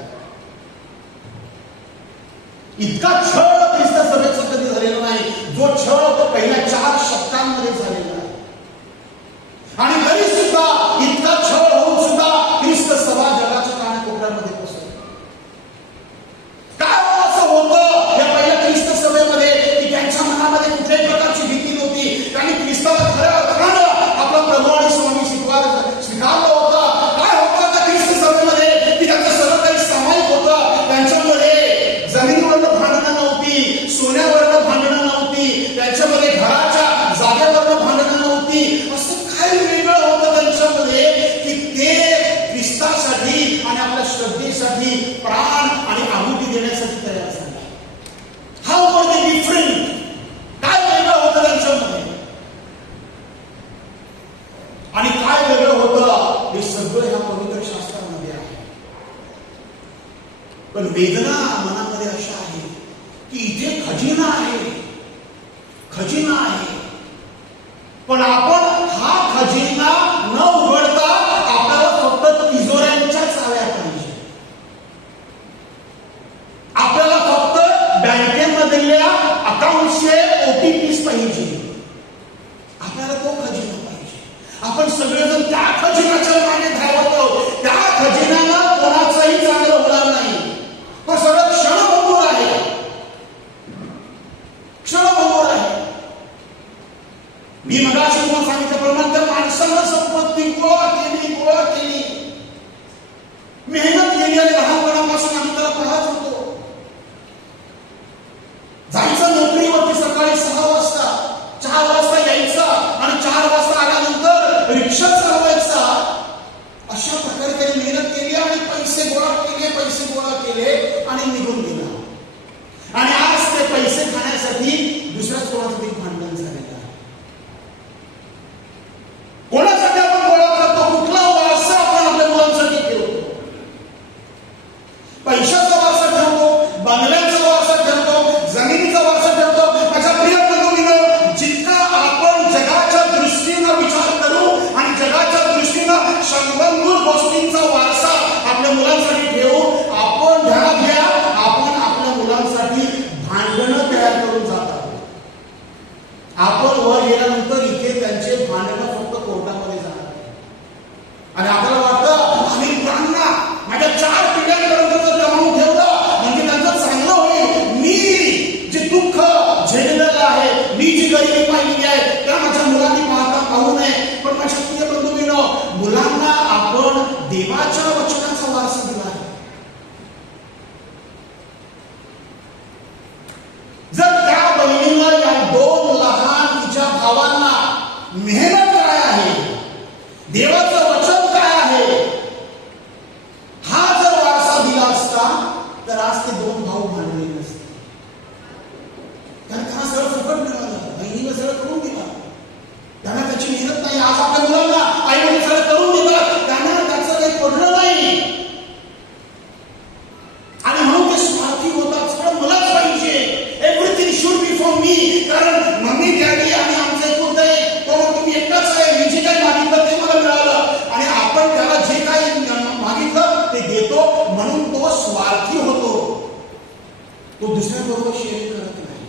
इतका छळ ख्रिस्त सभेचा कधी झालेला नाही, जो छळ तो पहिल्या 4 शतकांमध्ये झालेला आहे. आणि तरी सुद्धा इतका छळ होऊन सुद्धा ख्रिस्त सभा जगाच्या कानाकोपऱ्यामध्ये पोहोचली. काय असं होतं या पहिल्या ख्रिस्त सभेमध्ये की त्यांच्या मनामध्ये कुठल्याही प्रकारची भीती नव्हती. त्यांनी ख्रिस्ताला खऱ्या अर्थानं आपला प्रभू आणि स्वामी स्वीकारलं होतं. काय होतं त्या ख्रिस्त सभेमध्ये की त्यांचं सगळं काही सामायिक होतं. त्यांच्यामध्ये जमिनीवरनं भांडणं नव्हती, सोन्यावरनं भांडणं नव्हती, त्यांच्यामध्ये घराच्या जागेवरनं भांडणं नव्हती. असं काय वेगळं होतं त्यांच्यामध्ये की ते ख्रिस्तासाठी आणि आपल्या श्रद्धेसाठी प्राण आणि आहुती देण्यासाठी तयार झाले. हाऊ वर दे डिफरंट, काय वेगळं होतं त्यांच्यामध्ये आणि काय वेगळं होतं हे सगळं ह्या पवित्र शास्त्रामध्ये आहे. पण वेदना मनामध्ये अशा आहे की इथे खजिना आहे, खजिना आहे, पण आपण हा खजिना न उघडता आपल्याला फक्त तिजोऱ्यांच्या चाव्या पाहिजे. आपल्याला फक्त बँकेमधल्या अकाउंटचे ओटीपीज पाहिजे. आपल्याला तो खजिना पाहिजे. आपण सगळेजण त्या खजिनाच्या मागे धावतो. त्या खजिन्याला कोणाचंही चांगलं होणार नाही. तो सगळं क्षणभंगूर आहे, क्षणभंगूर आहे. मी मगाशी तुम्हाला सांगितल्याप्रमाणे त्या माणसानं संपत्ती गोळा केली, मेहनत केली आणि लहानपणापासून आम्ही त्याला पहात होतो. जायचं नोकरीवरती सकाळी 6 वाजता, 4 वाजता यायचा आणि 4 वाजता आल्यानंतर रिक्षा चालवायचा. अशा प्रकारे त्याने मेहनत केली आणि पैसे गोळा केले आणि निघून गेला. आणि आज ते पैसे खाण्यासाठी दुसऱ्याच कोणासाठी भांडण झालेलं आहे. कोणासाठी आपण गोळा करतो? कुठला वारसा आपण आपल्या मुलांसाठी ठेवतो? पैशाचा वारसा ठेवतो, बंगल्याचा वारसा ठेवतो, जमिनीचा वारसा ठेवतो. माझ्या प्रिय बंधूंनो, जितका आपण जगाच्या दृष्टीनं विचार करू आणि जगाच्या दृष्टीनं क्षणभंगूर गोष्टींचा वारसा आपल्या मुलांसाठी ठेवू, आपण ध्यानात घ्या, आपण आपल्या मुलांसाठी भांडणं तयार करून जात आहोत. आपण वर गेल्यानंतर इथे त्यांचे भांडणं फक्त कोर्टामध्ये जाणार आणि आपल्याला वाटतं आम्ही मुलांना माझ्या 4 पिढ्यांपर्यंत जर जमावून ठेवलं म्हणजे त्यांचं चांगलं होईल. मी जे दुःख झेललेलं आहे, मी जी गरिबी पाहिली आहे त्या माझ्या मुलांनी पाहू नये. पण माझ्या प्रिय बंधूंनो, मुलांना आपण देवाच्या वचनाचा वारसा दिला आहे. जर त्या बहिणीनं या 2 लहान तिच्या भावांना मेहनत काय आहे, देवाचं वचन काय आहे, हा जर वारसा दिला असता तर आज ते 2 भाऊ भांडले नसते. कारण त्यांना सगळं फुकट मिळालं, बहिणीला सगळं करून दिला. त्यांना त्याची मेहनत नाही. आज आपल्या मुलांना आई तो दुसऱ्याबरोबर शेअरिंग करत नाही,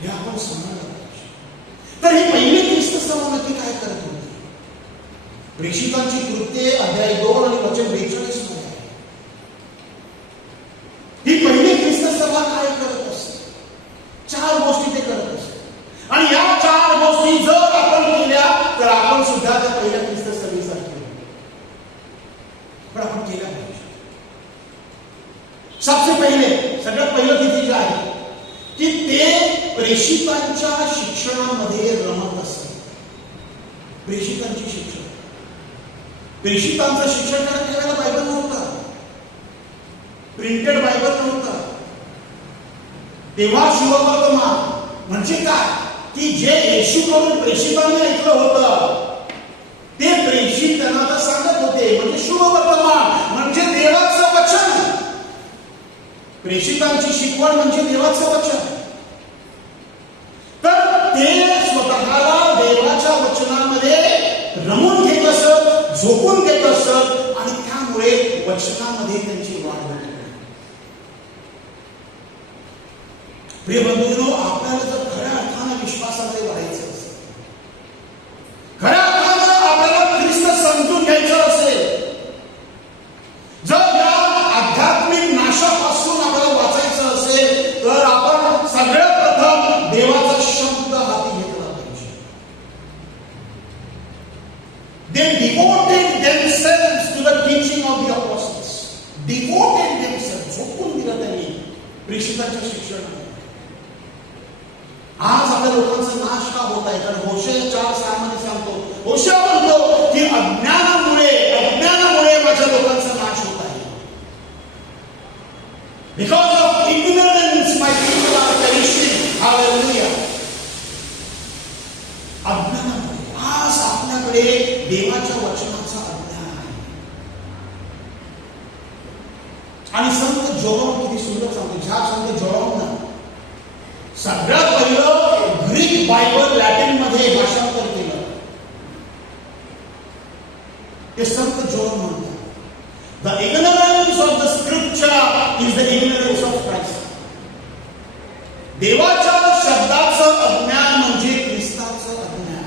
हे आपण समजायला पाहिजे. तर हे पहिले ख्रिस्त सभा नक्की काय करत होते? प्रेषितांची कृत्ये अध्याय 2 आणि वचन 42 मध्ये आहे. ही पहिली ख्रिस्त सभा काय करत असते? 4 गोष्टी ते करत असते. आणि या 4 गोष्टी जर आपण केल्या तर आपण सुद्धा त्या पहिल्या ख्रिस्त सभेसारखे होऊ. पण आपण केल्या पाहिजे. सबसे पहिले, सगळ्यात पहिलं तिथे जे आहे की ते प्रेषितांच्या शिक्षणामध्ये रमत असते. प्रेषितांची शिक्षण, प्रेषितांचं शिक्षण करत त्यावेळेला बायबल नव्हतं, प्रिंटेड बायबल नव्हतं. तेव्हा शिववर्तमान म्हणजे काय की जे येशूकडून प्रेषितांनी ऐकलं होतं ते प्रेषित त्यांना सांगत होते. म्हणजे शुभवर्तमान म्हणजे देवाचं वचन. प्रेषितांची शिकवण म्हणजे देवाचं वचन. तर ते स्वतःला देवाच्या वचनामध्ये रमून घेत असत, झोपून घेत असत आणि त्यामुळे वचनामध्ये त्यांची वाढ होती. प्रिय बंधूंनो, आपल्याला जर खऱ्या अर्थाने विश्वासामध्ये वाढायचं असेल, खऱ्या अर्थानं आपल्याला ख्रिस्त समजून घ्यायचं असेल, जर या आध्यात्मिक नाशापासून आपल्याला वाचायचं असेल तर आपण सगळ्यात प्रथम देवाचा शब्द हाती घेतला पाहिजे. They devoted themselves to the teaching of the apostles. Devoted themselves, झोकून दिलं त्यांनी प्रेषितांच्या शिक्षणामध्ये. आज आपल्या लोकांचा नाश का होत आहे? कारण होशेया 4:6 मध्ये सांगतो, होशेया म्हणतो की अज्ञानामुळे माझ्या लोकांचा नाश होत आहे. Because of ignorance my people are perishing. Hallelujah. अज्ञानामुळे आज आपल्याकडे देवाच्या वचनाचा अज्ञान आहे. आणि संत जोरॉम किती सुंदर सांगतो. ज्या संत जोरॉमनं सगळ्यात पहिलं ग्रीक बायबल लॅटिन मध्ये भाषांतर केलं ते संत जोरॉम म्हणतात. The ignorance of the scripture is the ignorance of Christ. देवाच्या शब्दाचं अज्ञान म्हणजे ख्रिस्ताचं अज्ञान.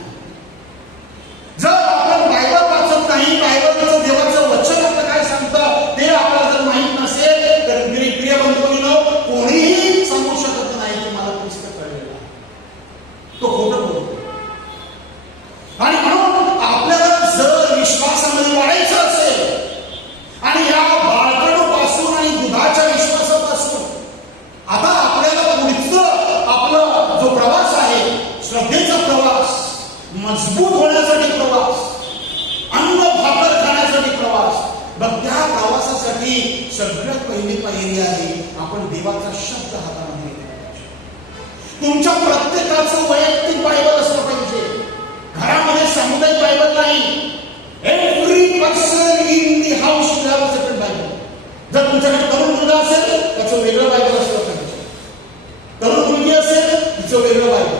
जर आपण बायबल वाचत नाही, बायबलचं देवाचं वचन आपलं काय सांगतं ते आपल्याला जर माहित नसेल तर प्रिय बंधूंनो, कोणीही सांगू शकत नाही की मला ख्रिस्त कळलेला. तो खोटं बोलतो. आणि म्हणून आपल्याला जर विश्वासामध्ये वाढायचं असेल आणि या बाळकडूपासून आणि दुधाच्या विश्वासापासून आता आपल्याला पुढचं आपला जो प्रवास आहे, श्रद्धेचा प्रवास, मजबूत होण्यासाठी प्रवास, अन्न भाकर खाण्यासाठी प्रवास, मग त्या प्रवासासाठी सगळ्यात पहिली पायरी आहे आपण देवाचा शब्द हातामध्ये घेतला पाहिजे. तुमच्या प्रत्येकाचं वैयक्तिक बायबल असलं पाहिजे. घरामध्ये सामुदायिक बायबल नाही. Every person in the house should have a separate Bible. जर तुमच्याकडे तरुण मुलगा असेल त्याचं वेगळं बायबल असलं पाहिजे. तरुण मुलगी असेल तिचं वेगळं बायबल,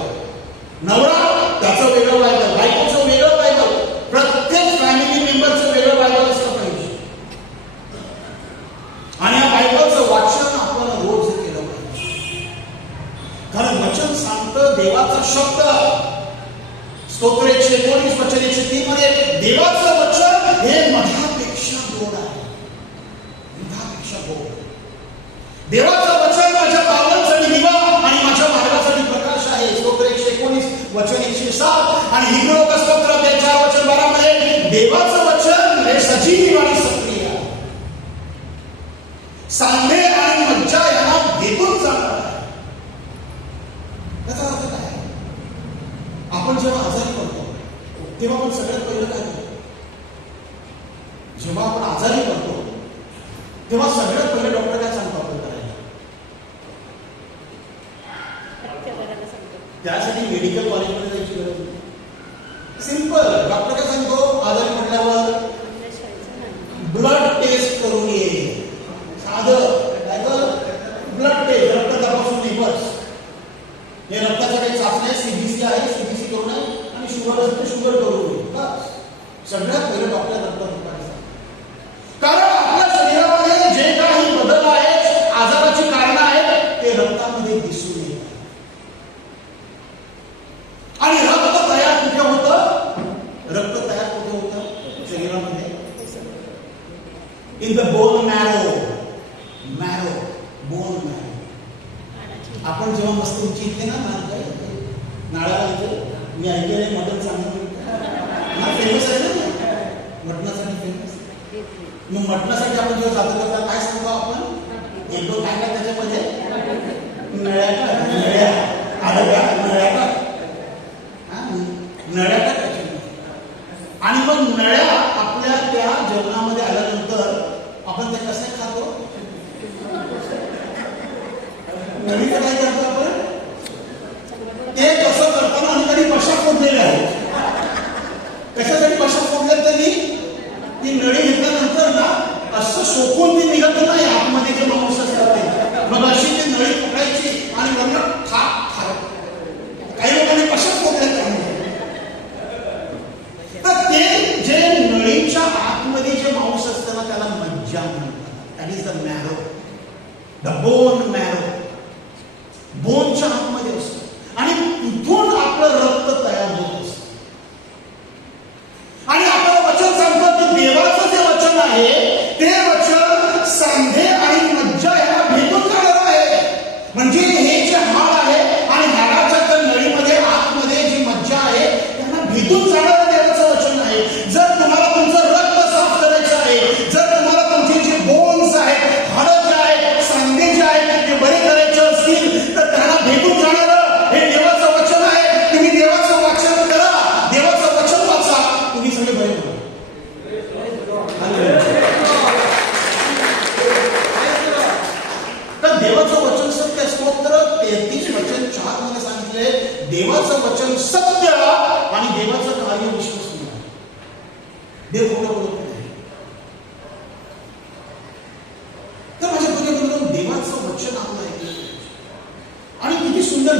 नवरा त्याचं वेगळं बायबल, बायकोचं वेगळं बायबल, प्रत्येक फॅमिली मेंबरचं वेगळं बायबल असलं पाहिजे. आणि या बायबलचं वाचन आपल्याला रोज केलं पाहिजे. कारण वचन सांगतं देवाचा शब्द. स्तोत्र 119 वचन 103 मध्ये देवाचं वचन हे मधापेक्षा गोड आहे. मधापेक्षा गोड. देवाचं वचन माझ्या पावलांसाठी दिवा आणि माझ्या मार्गासाठी प्रकाश आहे. स्तोत्र 119 वचन 107 आणि हिब्रू स्तोत्र 4 वचन 12 मध्ये देवाचं वचन हे सजीव आणि सक्रिय आहे. सांधे आणि मज्जा यांना भेटून जाणार आहे. त्याचा अर्थ काय? आपण जेव्हा आजारी पडतो तेव्हा आपण सगळ्यात पहिलं काय करतो? जेव्हा आपण आजारी पडतो तेव्हा सगळ्यात पहिले डॉक्टर काय सांगतो आपण करायला? त्यासाठी मेडिकल कॉलेजमध्ये जायची गरज नाही. सिंपल. डॉक्टर काय सांगतो? आजारी पडल्यावर ब्लड टेस्ट करून ये. साधं ब्लड टेस्ट, रक्त तपासून ये बस. हे रक्ताच्या काही चाचण्या सीबीसी आहे, सीबीसी करून आणि शुगर असेल तर शुगर करून ये बस. सगळ्यात पहिले डॉक्टर रक्त तपासायचं. कारण आपल्या शरीरामध्ये जे काही बदल आहेत, आजाराची कारणं in the bone marrow. Marrow, bone marrow. आपण जेव्हा मस्त उंची इथे ना नाळाला इथे मी ऐकले मटन चांगलं फेमस आहे ना, मटणासाठी फेमस. मग मटणासाठी आपण जेव्हा जातो तेव्हा काय सांगतो आपण, एक दोन काय काय त्याच्यामध्ये नळ्या नळ्या आलं का, नळ्या का, नळ्या का त्याच्यामध्ये. आणि मग नळ्या आपल्या त्या जेवणामध्ये आल्यानंतर आपण ते कसं खातो, नळी काय करतो आपण, ते कसं करताना अनेकांनी पशा फोडलेल्या आहेत. कशासाठी पशा फोडल्या त्यांनी, ती नळी घेतल्यानंतर ना असं सोकून ती निघत नाही आतमध्ये जे मांस असतात ते, मग अशी ती नळी पकडायची आणि वरनं ठाक ठाक. काही लोकांनी पशा फोडल्या त्यामध्ये. तर ते जे नळीच्या आतमध्ये जे मांस असतं ना त्याला मज्जा म्हणतात. That is the marrow, the bone marrow. बोनच्या आतमध्ये असतो आणि तिथून आपलं रक्त तयार होत असतं. आणि आपलं वचन सांगतं की देवाचं जे वचन आहे ते वचन सांधे आणि मज्जा ह्याला भेटून जाणार आहे. म्हणजे हे जे हाड आहे आणि हाडाच्या त्या नळीमध्ये आतमध्ये जी मज्जा आहे त्यांना भेटून जाणारं देवाचं वचन आहे. जर तुम्हाला तुमचं रक्त साफ करायचं आहे, जर तुम्हाला तुमचे जे बोन्स आहेत, हाडं जे आहेत, सांधे जे आहेत ते बरे करायचे असतील तर त्यांना भेटून जाणारं हे देवाचं वचन आहे. तुम्ही देवाचं वाचन करा, देवाचं वचन वाचा, तुम्ही सगळे बरे होणार. तर देवाचं वचन सत्य असतो. तर 33 वचन 4 मध्ये सांगितले देवाचं वचन सत्य आणि देवाचं कार्य विश्वसनीय. देव खोटं बोलत नाही. तर माझ्या प्रिय देवाचं वचन आपलं आहे. आणि किती सुंदर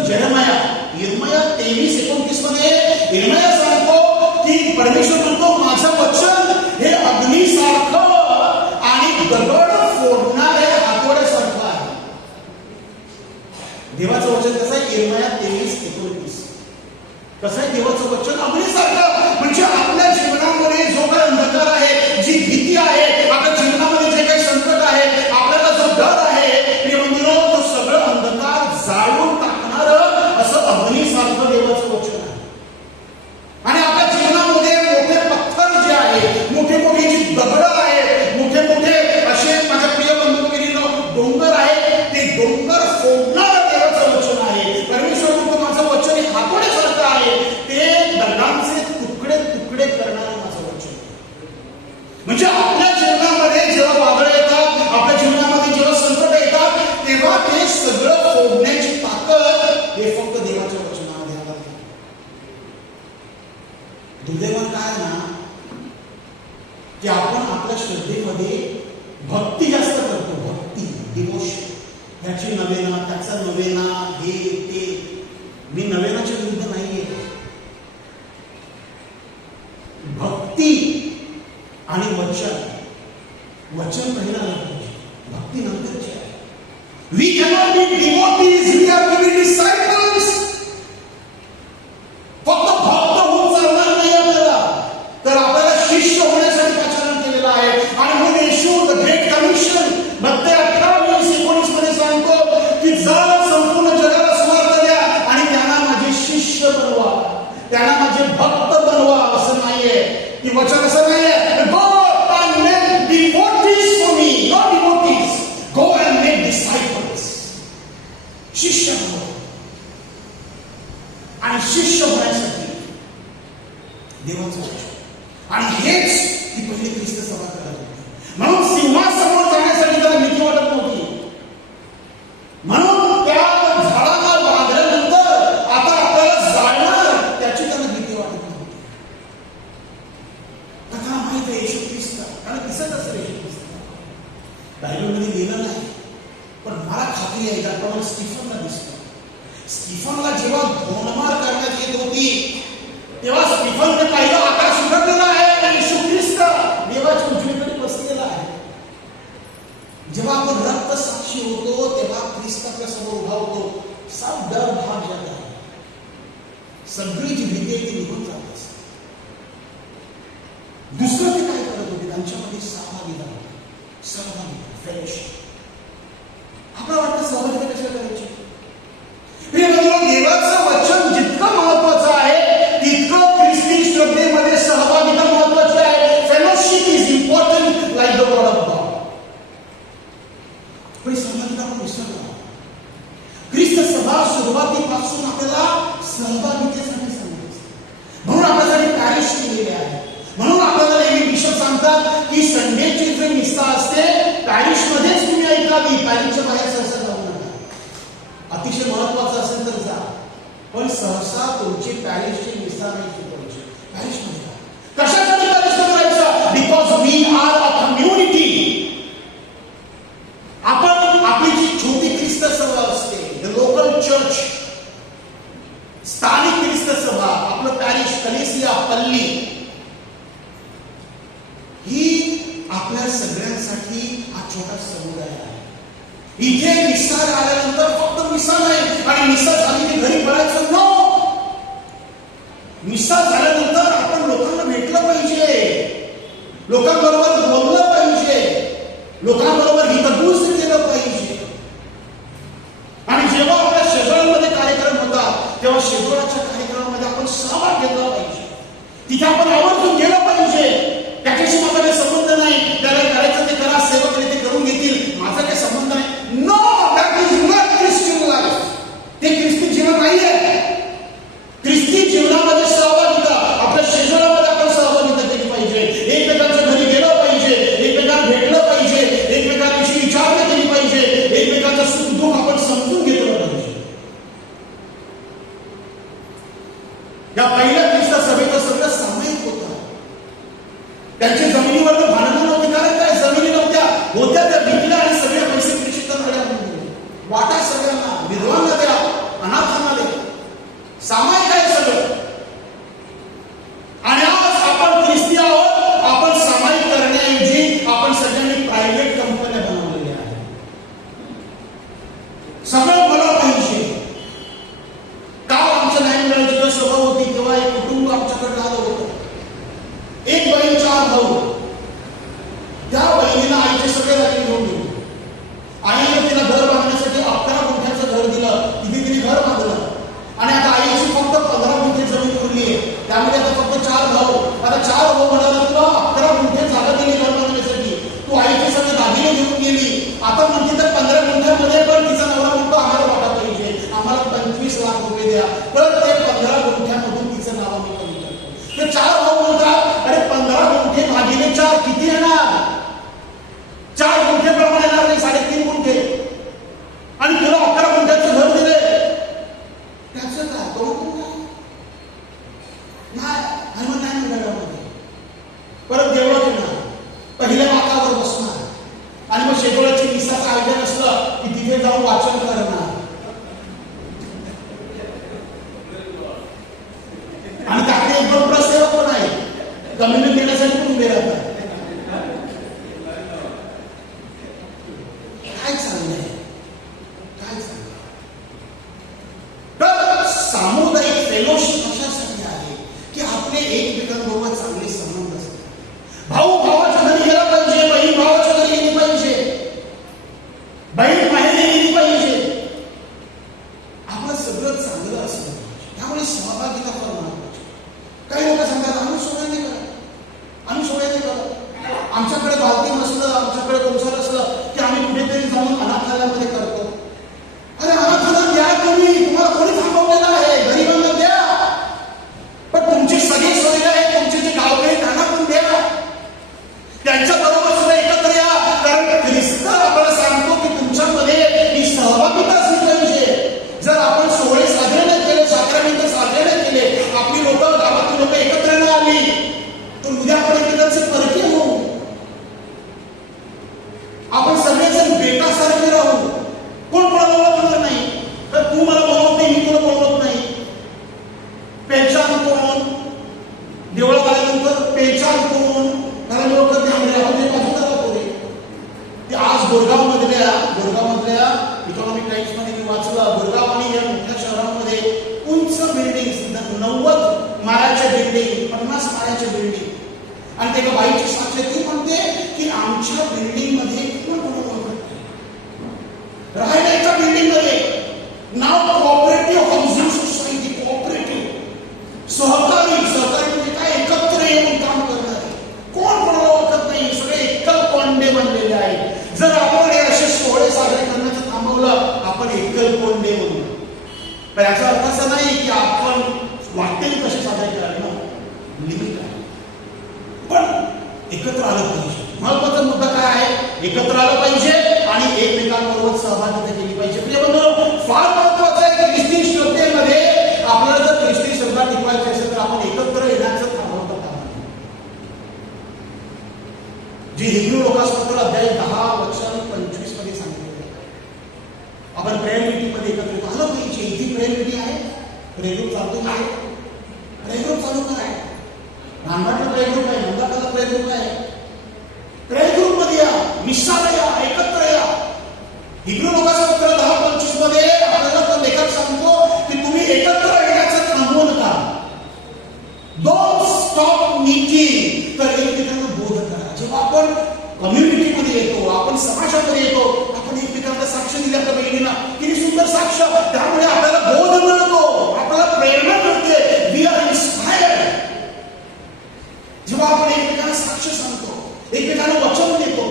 यिर्मया 23:29 मध्ये यिर्मया सांगतो की परमेश्वर म्हणतो माझं वचन हे अग्नीसारखं आणि दगड फोडणाऱ्या हातोड्यासारखं आहे. देवाचं वचन कसं आहे, यिर्मया 23:29. कसं आहे देवाचं वचन, अग्नीसारखं. म्हणजे आपल्या जीवनामध्ये जो काही अंधकार आहे, जी भीती आहे, आपल्या जीवनामध्ये जे काही संकट आहे, आपल्याला जो डर आहे, तो सगळं अंधकार जाळून टाकणारं असं अग्नीसारखं देवाचं वचन आहे. आणि आपल्या जीवनामध्ये मोठे पत्थर जे आहे, मोठे मोठे जी दगडं आहेत, मोठे मोठे असे माझ्या प्रिय बंधू डोंगर आहे, ते डोंगर फोडणारं देवाचं वचन आहे. परमेश्वर म्हणतो माझं वचन हे हातोड्यासारखं आहे, ते दगडांचे तुकडे तुकडे करणारं माझं वचन. म्हणजे आपल्या जीवनामध्ये जेव्हा वादळ येतात, आपल्या जीवनामध्ये जेव्हा संकट येतात, तेव्हा ते सगळं फोडण्याची ताकद हे फक्त देवाच्या वचनामध्ये आहे. दुर्दैवान काय ना की आपण आपल्या श्रद्धेमध्ये भक्ती जास्त करतो. भक्ती, डिवोशन, ह्याची नवेना, त्याचा नवेना, हे ते. मी नवेनाच्या विरुद्ध नाहीये. भक्ती आणि वचन, वचन पहिला पाहिजे, भक्ती नंतरची आहे. We cannot be devotees, we have to be disciples. फक्त भक्त होऊन चालणार नाही आपल्याला, तर आपल्याला शिष्य होण्यासाठी पाचारण केलेलं आहे. आणि म्हणून येशू द ग्रेट कमिशन मत्ते 18:19 मध्ये सांगतो की जा संपूर्ण जगाला सुवार्ता द्या आणि त्यांना माझे शिष्य बनवा, त्यांना माझे भक्त बनवा. असं नाहीये की वचन असं नाहीये गो and make devotees for me, not devotees, go and make disciples. शिष्य बनवा. आणि शिष्य होण्यासाठी देवाचं वचन, आणि हेच ती पहिली ख्रिस्त सभा करत होती. म्हणून सिंहासमोर जाण्यासाठी त्याला भीती वाटत नव्हती. म्हणून त्या झाडाला बांधल्यानंतर आता आपल्याला जाळणार त्याची त्याला भीती वाटत नव्हती. त्याला माहित आहे येशू ख्रिस्त, कारण दिसत असेल येशू ख्रिस्त, बायबलमध्ये लिहिलं नाही, पण मला खात्री आहे त्याप्रमाणे स्टीफनला दिसतं. स्टीफनला जेव्हा धोंडमार करण्यात येत होती तेव्हा स्टीफनने पाहिलं आकाश उघडलेला आहे आणि येशू ख्रिस्त देवाच्या उजवीकडे बसलेला आहे. जेव्हा आपण रक्त साक्षी होतो तेव्हा ख्रिस्त आपल्या समोर उभा होतो. सब डर भाग जाता है, सगळी जी भीती आहे ती निघून जात असते. दुसरं ते काय करत होते, त्यांच्यामध्ये सहभागी झाले. सहभागिता, फेलोशिप. आपल्याला वाटतं सहभागिता कशा करायची? प्रिय बंधूंनो, देवाचं वचन जितकं महत्वाचं आहे तितकं ख्रिस्ती श्रद्धेमध्ये सहभागिता महत्वाची आहे. Fellowship is important like the word of God. पण सहभागिता आपण विसरलो. ख्रिस्त सभा सुरुवातीपासून आपल्याला सहभागितेसाठी सांगितलं, म्हणून आपल्यासाठी पॅरिश केलेले आहे. म्हणून आपल्याला नेहमी बिशप सांगतात की संडेची जी मिसा असते पॅरिश मध्येच तुम्ही ऐकावी, पॅरिशच्या बाहेर सहसा जाऊ नका. अतिशय महत्वाचं असेल तर जा, पण सहसा तुमची पॅरिशची मिसा नाही चुकवायची. पॅरिश मध्ये कशासाठी पॅरिश करायचं? Because we are a community. आपण आपली जी छोटी ख्रिस्त सभा असते, द लोकल चर्च, स्थानिक ख्रिस्त सभा, आपलं पॅरिश, कलेसिया, पल्ली, ही आपल्या सगळ्यांसाठी हा छोटा समुदाय आहे. इथे मिसा आल्यानंतर फक्त मिसा नाही आणि मिसा झाली की घरी पडायचं नो. मिसा झाल्यानंतर आपण लोकांना भेटलं पाहिजे, लोकांबरोबर बोललं पाहिजे, लोकांबरोबर हितगुज केलं पाहिजे. आणि जेव्हा आपल्या शेजाऱ्यांमध्ये कार्यक्रम होतात तेव्हा शेजाऱ्याच्या कार्यक्रमामध्ये आपण सहभाग घेतला पाहिजे. तिथे आपण आवर्जून गेलं पाहिजे. त्याच्याशी माझा काही संबंध नाही, त्याला करायचं ते करा, सेवक ते करून घेतील, माझा काही संबंध नाही. No, that is not Christian life. ते ख्रिस्ती जीवन नाही आहे. ख्रिस्ती जीवनामध्ये सहभागिता, आपल्या शेजाऱ्यामध्ये आपण सहभागिता केली पाहिजे. एकमेकांच्या घरी गेलं पाहिजे, एकमेकांना भेटलं पाहिजे, एकमेकांविषयी विचारणा केली पाहिजे, एकमेकांचं सुख दुःख आपण समजून घेतलं पाहिजे. या पहिल्या ख्रिस्त सभेचं सगळं सामायिक होतं. त्यांची जमिनीवर भांडणं नव्हती, कारण काय जमिनी नव्हत्या, होत्या त्या विकल्या आणि सगळे पैसे प्रेषितांकडे वाटा, सगळ्यांना, विधवांना द्या, अनाथांना द्या. सामायिक आहे सगळं. आणि आज आपण ख्रिस्ती आहोत, आपण सामायिक करण्याऐवजी आपण सगळ्यांनी प्रायव्हेट कंपन्या बनवलेल्या आहेत. सगळं मला पाहिजे. काल आमच्या न्यायालयाची जेव्हा सभा होती तेव्हा एक कुटुंब आमच्याकडे आलं होतं. एक बहीण, 4 भाऊ. त्या बहिणीला आईचे सगळे दागिने घेऊन गेले. आईने तिला घर बांधण्यासाठी 11 गुंठ्याचं घर दिलं. तिथे तिने घर बांधलं आणि आता आईची फक्त 15 गुंठे जमीन उरली आहे. त्यामध्ये आता फक्त 4 भाऊ. आता 4 भाऊ म्हणाला तुला 11 गुंठे जागा दिली घर बांधण्यासाठी, तू आईचे सगळे दागिने घेऊन गेली. आता म्हणते तर 15 गुंठ्यामध्ये पण तिचा नवरा म्हणतो आम्हाला वाटा पाहिजे, आम्हाला 25 लाख रुपये द्या. परत ते 15 गुंठ्यामधून तिचं नाव आम्ही कमी करतो. ते 4 भाऊ म्हणतात अरे 15 गुंठे भागिले 4 किती येणार? 4 गुंठे प्रमाणे येणार नाही, 3.5 गुंठे. आणि तुला 11 गुंठ्याचं घर दिले, त्याचं काय कौतुक नाही. आणि मग नाही घरामध्ये परत देवळात येणार, पहिल्या मातावर बसणार आणि मग शेतोळ्याची मिसाचं आयोजन असलं की तिथे जाऊन वाचन करणार. आणि त्याकडे एक 2 प्रसेवक पण आहे, कम्युनिटी देण्यासाठी पण उभे राहतात. काय चाललंय, काय चाललंय? तर सामुदायिक फेलोशिप कशासाठी आहे की आपले एकमेकांबरोबर चांगले संबंध असतात. भाऊ भावाच्या घरी गेला पाहिजे, बहीण भावाच्या घरी गेली पाहिजे, बहीण माहेरी गेली पाहिजे. आपलं सगळं चांगलं असतं. त्यामुळे सहभागिता फार महत्वाची. काही लोक सांगतात आम्ही सोय नाही करत, आम्ही सोय नाही करत. आमच्याकडे बालती नसलं, आमच्याकडे गोंसार असलं की आम्ही कुठेतरी जाऊन अनाथालयामध्ये करतो. अरे अनाथालय द्या तुम्ही, तुम्हाला कोणी थांबवलेलं आहे? गरिबांना द्या. पण तुमची सगळी सोय आहे, तुमचे जे गावकरी त्यांना पण द्या, त्यांच्या बरोबर सुद्धा एकत्र या. कारण ख्रिस्त आपल्याला सांगतो की तुमच्यामध्ये ही सहभागिता असली पाहिजे. जर आपण सोहळे साजरे नाही केले, साक्रामेंट साजरे नाही केले, आपली लोक, गावातील लोक एकत्र न आली तर उद्यापर्यंत त्यांचे परकीय होऊ. आपण सगळेजण बेटासारखे राहू. कोण कोणाला बोलणार नाही. तर तू मला बोलवत नाही, मी तुला बोलवत नाही. पेचान कोण, देवळात आल्यानंतर पेचान कोण, कारण लोक ते बाजूला होते. ते आज बोरगाव मधल्या इकॉनॉमिक टाइम्स मध्ये मी वाचलं, बोरगाव आणि या मोठ्या शहरांमध्ये उंच बिल्डिंग, 90 माळ्याच्या बिल्डिंग, 50 माळ्याच्या बिल्डिंग. आणि त्या बाईची साक्ष ती म्हणते की आमच्या बिल्डिंग मध्ये कोण कोणाला ओळखत नाही. राहायला एका बिल्डिंग मध्ये नाव कोऑपरेटिव्ह हाऊसिंग सोसायटी. कोऑपरेटिव्ह सहकारी म्हणजे काय, एकत्र येऊन काम करणारे. कोण कोणाला ओळखत नाही, सगळे एकल कोंडे बनलेले आहेत. जर आपण हे असे सोहळे साजरे करण्याचं थांबवलं, आपण एकल कोंडे बनू. पण याचा अर्थ असा नाही की आपण वाटेल कसे साजरे करावे ना, लिमिट आहे. पण एकत्र आलं पाहिजे. महत्वाचा मुद्दा काय आहे, एकत्र आलं पाहिजे आणि एकमेकांबरोबर सहभागिता केली पाहिजे. म्हणजे बंधू, फार महत्वाचं आहे की ख्रिस्ती श्रद्धेमध्ये आपल्याला जर ख्रिस्ती श्रद्धा टिकवायची असेल तर आपण एकत्र येण्याचं थांबवता कामा नये. जी हिब्रू लोकांपत्र अध्याय 10:25 मध्ये सांगितलेलं आहे, आपण प्रेयर मीटिंग मध्ये एकत्र आलं पाहिजे. इथे प्रेयर मीटिंग आहे, प्रेयर ग्रुप चालतो आहे, प्रेयर ग्रुप चालू काय, नांदाचं प्रेयर ग्रुप आहे, नंदाकाचा प्रेयर ग्रुप आहे. प्रेयर ग्रुप मध्ये या, मिसाला या, एकत्र या. हिब्रू लोकांपत्र 10:25 मध्ये आपल्याला तो लेखक सांगतो की तुम्ही एकत्र येण्याचं थांबवू नका. Don't stop meeting. तर एकमेकांना बोध करा. जेव्हा आपण कम्युनिटीमध्ये येतो, आपण समाजामध्ये येतो, आपण एकमेकांना साक्ष दिल्या तर बहिणीला किती सुंदर साक्ष. त्यामुळे आपल्याला बोध मिळतो, आपल्याला प्रेरणा मिळते. We are inspired. जेव्हा आपण एकमेकांना साक्ष सांगतो, एकमेकांना वचन देतो.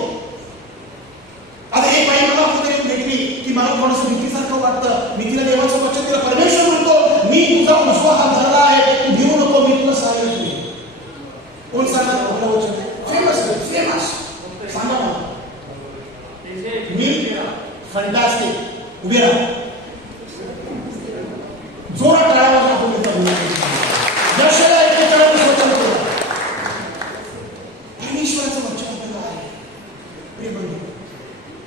आता एक बाई मला कुठे भेटली की मला थोडंसं भीतीसारखं वाटतं, मी तिला देवाचं वचन दिलं. परमेश्वर म्हणतो मी तुझा उजवा हात धरला आहे, तू भिवू नको, मी तुला सहाय्य करेन. कोण सांगणार आपलं वचन? फेमस सांगा मला. मी फंटास्टिक. उभे राहा, जोरात टाळ्या वाजवा. आपण यशाला एकमेकांना वचन करू. परमेश्वराचं वचन आपल्याला आहे. प्रिय बंधू,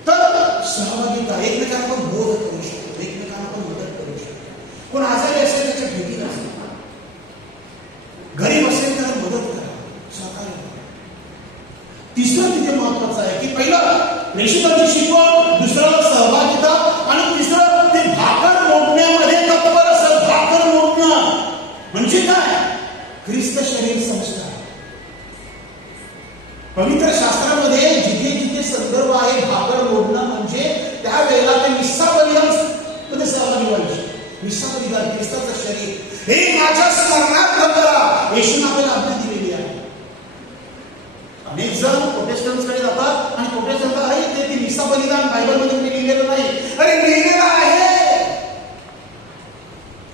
तर सहभागिता, एकमेकांना आपण बोध करू शकतो, एकमेकांना आपण मदत करू शकतो. कोण आजारी असेल त्याच्या भेटी नसेल, गरीब असेल तर मदत करा, सहकार्य करा. तिसरं तिथे महत्वाचं आहे की पहिलं प्रेषितांची शिकवण, दुसरं सहभागिता आणि तिसरं ते भाकर मोडण्यामध्ये तत्पर असं. भाकर मोडणं म्हणजे काय? ख्रिस्त शरीर संस्कार. पवित्र शास्त्रामध्ये जिथे जिथे संदर्भ आहे भाकर मोडणं म्हणजे त्यावेळेला ते मिस्सा बलिदान मध्ये सहभागी व्हायचे. मिस्सा बलिदान, ख्रिस्ताचं शरीर, हे माझ्या स्मरणार्थ करा. येशूने आपल्याला आज्ञा दिलेली आहे. अनेक जण प्रोटेस्टंट्सकडे जातात आणि प्रोटेस्टंट आहे ते मिस्सा बलिदान बायबलमध्ये लिहिलेलं नाही. अरे लिहिलेलं आहे.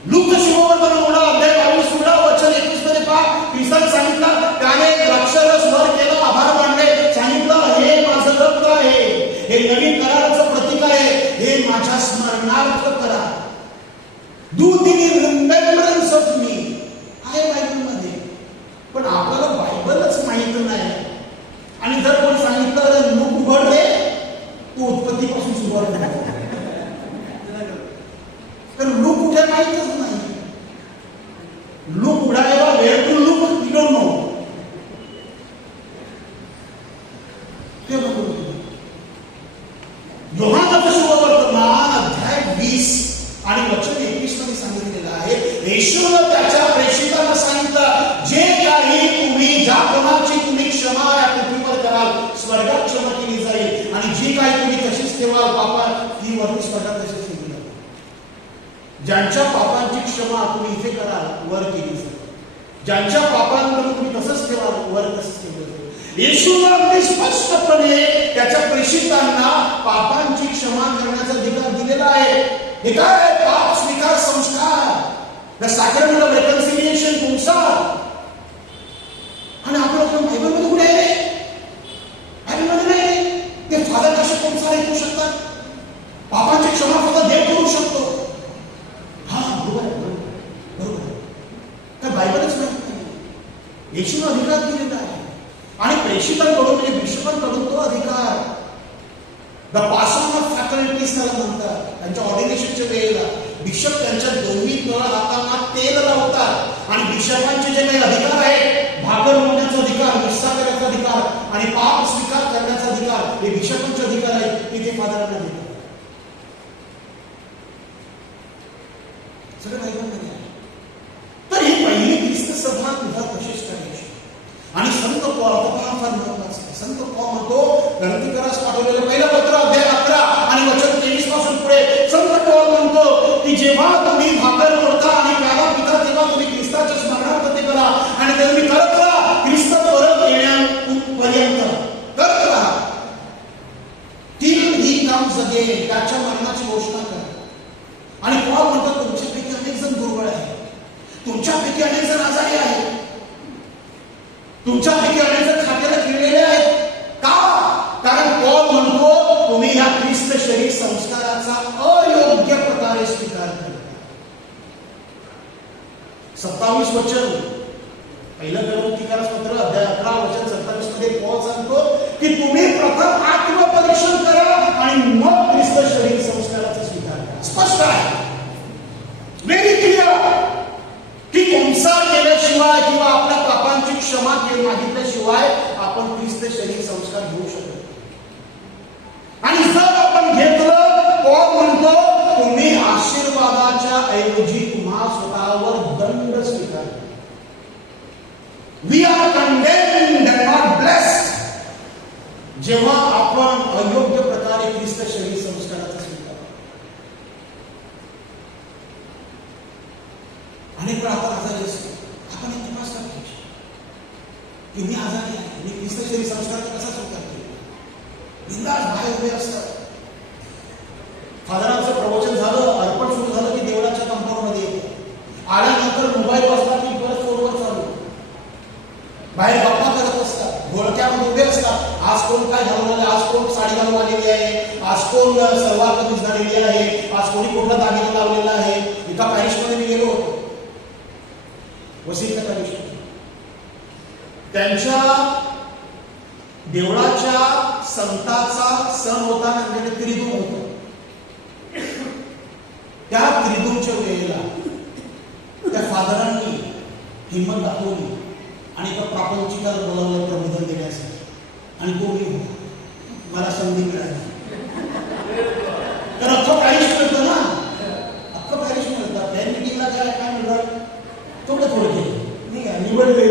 लूक शुभवर्तमान 22:21 मध्ये पहा, ख्रिस्ताने सांगितलं, त्याने द्राक्षरस वर केलं, आभार मानले, सांगितलं हे माझं रक्त आहे, हे नवीन कराराचं प्रतीक आहे, हे माझ्या स्मरणार्थ करा. Do in remembrance of me आहे बायबलमध्ये. पण आपल्याला बायबलच माहित नाही. आणि जर कोणी सांगितलं लूक उघड रे, तू उत्पत्तीपासून सुरुवात करा, तर लूक कुठे माहितच नाही. लूक उघडायला वेळ to look you don't know. ते बघू योहानाचं शुभवर्तमान अध्याय 20 आणि वचन 21 मध्ये सांगितलेलं आहे, येशूने त्याच्या प्रेषितांना सांगितलं, जे काही तुम्ही ज्या कोणाची तुम्ही क्षमा या पृथ्वीवर कराल स्वर्गात क्षमा केली जाईल, आणि जी काही तुम्ही तशीच ठेवाल पापा ती वरती स्वर्गात तशीच केली जाईल. ज्यांच्या पापांची क्षमा तुम्ही इथे कराल वर केली जाईल, ज्यांच्या पापांकडे तुम्ही तसंच ठेवाल वर तसंच केलं जाईल. येशूने अगदी स्पष्टपणे त्याच्या प्रेषितांना पापांची क्षमा करण्याचा अधिकार दिलेला आहे. हे काय? पाप स्वीकार संस्कार, द सॅक्रमेंट ऑफ रेकन्सिलिएशन तुमचा. आणि आपलं बायबलमध्ये कुठे आहे? बायबलमध्ये नाही. ते फादर कसे संस्कार ऐकू शकतात? पापांची क्षमा फक्त देव करू शकतो. हा बरोबर आहे, बरोबर आहे. तर बायबलच माहित नाही. येशूने अधिकार दिलेला आहे आणि प्रेषितांकडून म्हणजे बिशपांकडून तो अधिकार, द पासन ऑफ फॅकल्टीज त्याला म्हणतात. त्यांच्या ऑर्डिनेशनच्या वेळेला बिशप त्यांच्या दोन्ही तळ हातांना तेल लावतात आणि बिशपांचे जे काही अधिकार आहेत, भाकर मोडण्याचा अधिकार, मिस्सा करण्याचा अधिकार आणि पाप स्वीकार करण्याचा अधिकार, हे बिशपांचे अधिकार आहेत, की ते फादरांना देतात. सगळं बायबलमध्ये आहे. तर ही पहिली ख्रिस्त सभा तुझा तशीच करायची. आणि संत पॉल, आता फार महत्वाचं आहे, संत पॉल म्हणतो पाठवलेलं पहिलं पत्र अध्याय 11 आणि वचन 23 पासून पुढे संत पौल म्हणतो की जेव्हा तुम्ही भाकर मोडता आणि प्याला पिता तेव्हा तुम्ही ख्रिस्ताच्या स्मरणार्थ ते करा आणि ते तुम्ही करत राहा ख्रिस्त परत येण्यापर्यंत करत राहा. till he comes again, त्याच्या मरणाची घोषणा करा. आणि पौल म्हणतो तुमच्यापैकी अनेक जण दुर्बळ आहेत, तुमच्यापैकी अनेक जण आजारी आहेत, तुमच्यापैकी अनेक जण खात्याला खिळलेले आहेत. का? कारण पौल म्हणतो तुम्ही ह्या ख्रिस्त शरीर संस्काराचा अयोग्य प्रकारे स्वीकार करता. 27 वचन पहिलं गलतीकारास पत्र अध्याय 11 वचन 27 मध्ये पौल सांगतो की तुम्ही प्रथम आत्मपरीक्षण करा आणि मग ख्रिस्त शरीर संस्काराचा स्वीकार करा. स्पष्ट आहे, व्हेरी क्लिअर, की संसार केल्याशिवाय किंवा आपल्या पापांची क्षमा मागितल्याशिवाय आपण ख्रिस्त शरीर संस्कार घेऊ शकतो. आणि जर आपण घेतलं पौल म्हणतो तुम्ही आशीर्वादाच्या ऐवजी तुम्हा स्वतःवर दंड स्वीकार करा. We are condemned and not blessed जेव्हा आपण अयोग्य प्रकारे ख्रिस्त शरीर संस्काराचा स्वीकार. अनेक वेळा आपण आजारी असतो, आपण एक तपास करतो की मी आजारी आहे, मी ख्रिस्त शरीर संस्काराचा कसा स्वीकार केला. बिंदास बाहेर उभे असतात. फादरांचं प्रवचन झालं, अर्पण सुरू झालं की देवळाच्या कंपाऊंड मध्ये येते. आल्यानंतर मोबाईल वाजला की परत फोनवर चालू, बाहेर गप्पा करत असतात, घोळक्यामध्ये उभे असतात. आज कोण काय घालून आले, आज कोण साडी घालून आलेली आहे, आज कोण सलवार कमीज घालेली आहे, आज कोणी कुठला दागिना लावलेला आहे. एका पॅरिशमध्ये मी गेलो होतो, वसईच्या पॅरिशमध्ये. त्यांच्या देवळाच्या संताचा सण होता, म्हणजे त्रिदून होतो. त्या त्रिदूनच्या वेळेला त्या फादरांनी हिंमत दाखवली आणि त्या प्रापंचिकाला बोलावलं प्रबोधन देण्यासाठी. आणि तो मी होता, मला संधी मिळाली. तर अख्खं पॅरिश मिळतं ना, अख्खं पॅरिश मिळतं. त्या मिटिंगला काय मिळतं, थोडं केलं नाही का, निवडले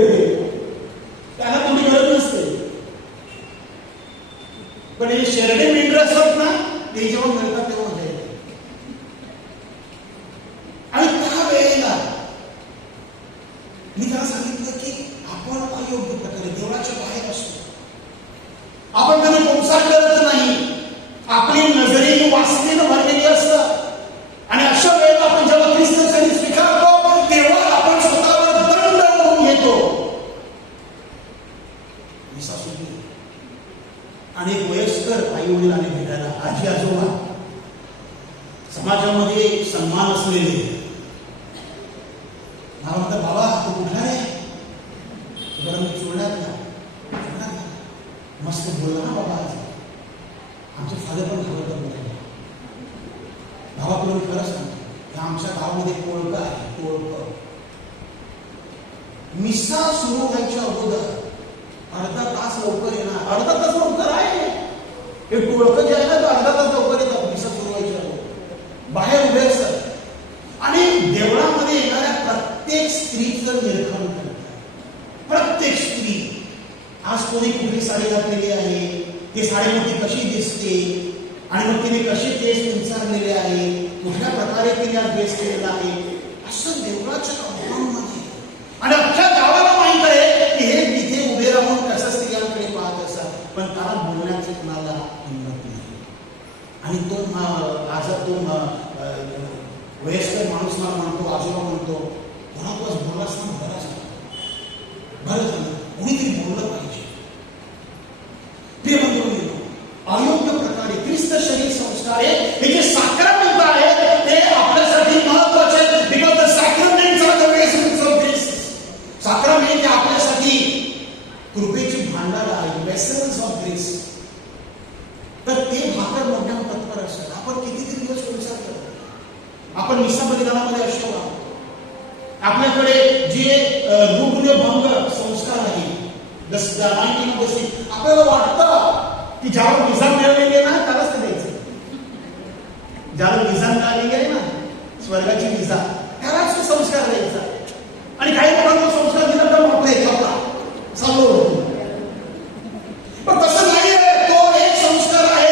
त्याला थोडी गरज नसते. पण हे शेरडे मेंढर असतात ना, ते जेव्हा मिळतात तेव्हा मजा येते. आणि त्या वेळेला मी त्याला सांगितलं की आपण अयोग्य प्रकारे देवळाच्या बाहेर असतो, आपण कधी संसार करत नाही, आपली नजरेने वासनेनं भरलेली असतं. आणि अशा वेळेला आपण जेव्हा ख्रिस्त शरीर स्वीकारतो तेव्हा आपण स्वतःवर दंड होऊन घेतो. अनेक वयस्कर आई वडील आणि भेटायला, आजी आजोबा, समाजामध्ये सन्मान असलेले मला म्हणतात बाबा तू कुठला रे, बरं मी चोरण्यात मस्त बोलला ना बाबा. आज आमचे फादर पण घाबरतात बोलायला. बाबा तुला मी खरं सांगतो, आमच्या गावामध्ये कोळकं आहे, कोळकं. मिसा सुरू व्हायच्या अगोदर अर्धा तास लवकर येणार, अर्धा तास लवकर आहे. हे कोळकं जे आहे ना, अर्धा तास लवकर येतात मिसा सुरू व्हायच्या अगोदर, बाहेर उभे असतात. आणि देवळामध्ये येणाऱ्या प्रत्येक स्त्रीचं निरीक्षण करतात. प्रत्येक स्त्री आज कोणी कुठली साडी घातलेली आहे, ती साडीमध्ये कशी दिसते, आणि मग तिने कसे केस विंचरलेले आहे, कुठल्या प्रकारे तिने आज ड्रेस केलेला आहे, असं देवळाच्या कंपाऊंडमध्ये. आणि अख्ख्या गावाला माहित आहे की हे तिथे उभे राहून कसं स्त्रियांकडे पाहत असतात, पण त्याला बोलण्याचं कुणाला हिंमत नाही. आणि तो वयस्कर माणूस मला म्हणतो, आजोबा म्हणतो, कोणातच बोललाच ना, बरं झालं कोणीतरी बोललं पाहिजे. अयोग्य प्रकारे ख्रिस्त शरीर संस्कार हे जे साक्रमेंट आहेत ते आपल्यासाठी महत्वाचे आहेत. Because the sacraments are the vessels of grace. Sacrament हे आपल्यासाठी कृपेची भांडार आहे, वेसल्स ऑफ ग्रेस. तर ते भाकर मोठ्या तत्पर असतात. आपण कितीतरी दिवस विचार करतो, आपण मिसा बलिदानामध्ये असतो, आपल्याकडे जे रुग्णभंग संस्कार आहे, आपल्याला वाटतं की ज्यावर विजा मिळालेली आहे ना त्यालाच ते द्यायचं. ज्यावर विजा मिळालेली आहे ना, स्वर्गाची विजा, त्यालाच तो संस्कार द्यायचा. आणि काही लोकांना संस्कार दिला तर वापरे चालू. पण तसं नाहीये. तो एक संस्कार आहे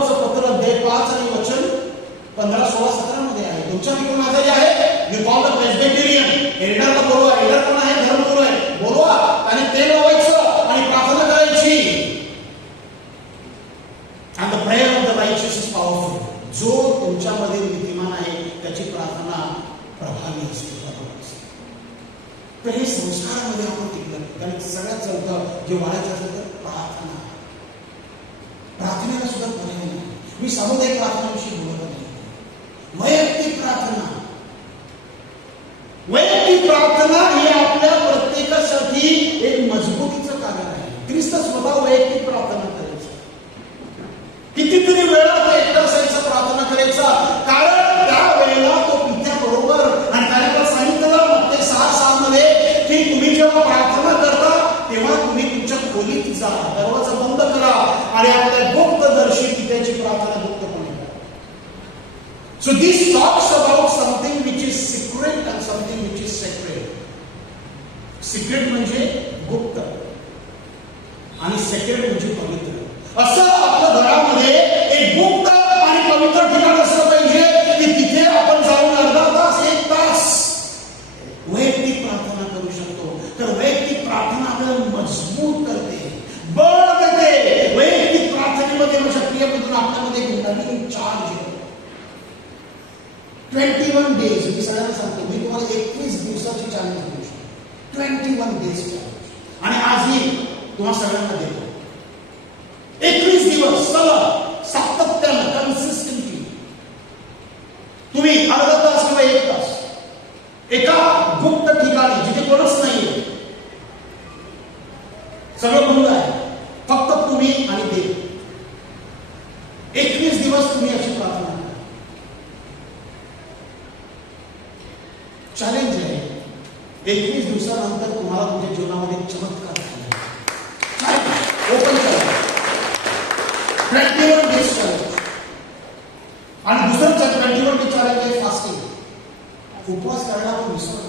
याकोबाचं पत्र अध्याय 5 आणि वचन 15, 16, 17 मध्ये आहे. तुमच्या कोण आजारी आहे, यू कॉल द प्रेस्बिटेरियन, एल्डरला बोलवा. एल्डर कोण आहे, धर्मगुरू आहे, बोलवा आणि तेल लावायचं आणि प्रार्थना करायची. and the prayer of the righteous is powerful. जो तुमच्यामध्ये नीतिमान आहे त्याची प्रार्थना प्रभावी असते. तर हे संस्कारामध्ये आपण टिकलं. कारण सगळ्यात चौथं जे वाढायचं असेल तर प्रार्थना. प्रार्थनेला सुद्धा पर्याय नाही. मी सामुदायिक प्रार्थनेविषयी बोलत नाही. वैयक्तिक प्रार्थना. वैयक्तिक प्रार्थना ही आपल्या प्रत्येकासाठी एक मजबूतीचं कारण आहे. ख्रिस्त स्वतः वैयक्तिक प्रार्थना करायचं. कितीतरी वेळा तो एकटा असायचा, प्रार्थना करायचा. कारण त्यावेळेला तो पित्याबरोबर आणि त्याने सांगितलं मत्ते 6:6 मध्ये की तुम्ही जेव्हा प्रार्थना करता तेव्हा तुम्ही तुमच्या खोलीत जा, दरवाजा बंद करा आणि आपल्या गुप्तदर्शी पित्याची प्रार्थना गुप्तपणे करा. So this talks about something which is secret and something which is sacred. Secret म्हणजे गुप्त आणि sacred म्हणजे पवित्र. असं आपल्या घरामध्ये एक गुप्त आणि पवित्र ठिकाण असलं पाहिजे की तिथे आपण जाऊन अर्धा तास, 1 तास वैयक्तिक प्रार्थना करू शकतो. तर वैयक्तिक प्रार्थना आपल्याला मजबूत करते, बळ देते. वैयक्तिक प्रार्थनेमध्ये माझ्या प्रियमित्र आपल्यामध्ये एक नवीन चार्ज येतो. 21 डेज मी सगळ्यांना सांगतो, मी तुम्हाला 21 दिवसाची चॅलेंज देऊ शकतो. 21 डेज चॅलेंज आणि आजही तुम्हाला सगळ्यांना देतो. 21 दिवस सलग सातत्यानं कन्सिस्टंटली तुम्ही अर्धा तास किंवा 1 तास एका गुप्त ठिकाणी जिथे कोणच नाहीये, सगळं बंद आहे, फक्त तुम्ही आणि देव. 21 दिवस तुम्ही अशी प्रार्थना करा. चॅलेंज आहे. 21 दिवसानंतर तुम्हाला तुमच्या जीवनामध्ये चमत्कार ओपन करा. 21 डेज चॅलेंज. आणि दुसरं 21 डे चॅलेंज आहे फास्टिंग. उपवास करायला आपण विसरतो.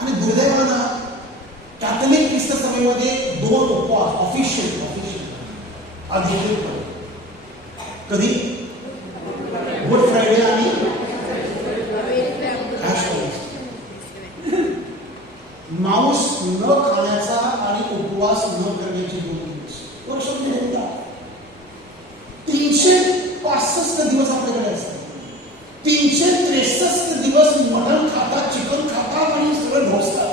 आणि दुर्दैवानं कॅथलिक ख्रिस्त सभेमध्ये 2 उपवास ऑफिशियल अधिकृत कधी गुड फ्रायडे आणि मांस न खाण्याचा आणि उपवास न करण्याचे 2 दिवस वर्षामध्ये होतात. 365 दिवस आपल्याकडे असतात. 363 दिवस मटण खातात, चिकन खातात आणि सगळं ढोसतात.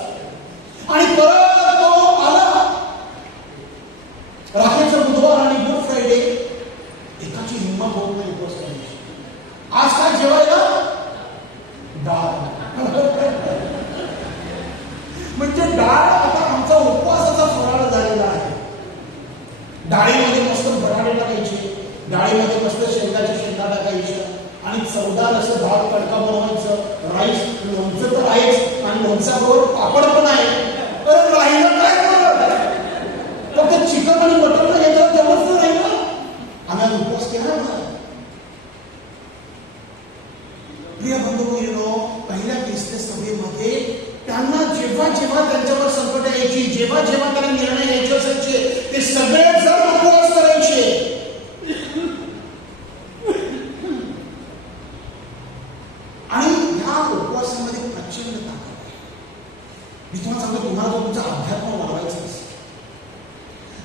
आणि परत तो आला राखेचा बुधवार आणि गुड फ्रायडे, एकाची हिंमत होत नाही उपवास करायची. आज काय जेवायला डाळ. म्हणजे डाळ आता आमचा उपवासाचा फराळ झालेला आहे. डाळीमध्ये मस्त बटाटे टाकायचे, डाळीमध्ये मस्त शेंगाची शेंगा टाकायची आणि चवदार असं डाळ तडका बनवायचं. राईस, लोणचं तर आहेच आणि लोणच्याबरोबर पापड पण आहे. तर राहिलं काय करत, फक्त चिकन आणि मटण घेतलं तेवढंच तर राहिलं. आम्ही आज उपवास केला ना. प्रिय बंधू, पहिल्या ख्रिस्त सभेमध्ये त्यांना जेव्हा जेव्हा त्यांच्यावर संकट यायची, जेव्हा जेव्हा त्यांना निर्णय घ्यायचे असायचे, ते सगळे जण उपवास करायचे. आणि ह्या उपवासामध्ये प्रचंड ताकद आहे. मी तुम्हाला सांगतो, तुम्हाला जर तुमचा अध्यात्म वाढवायचा असेल,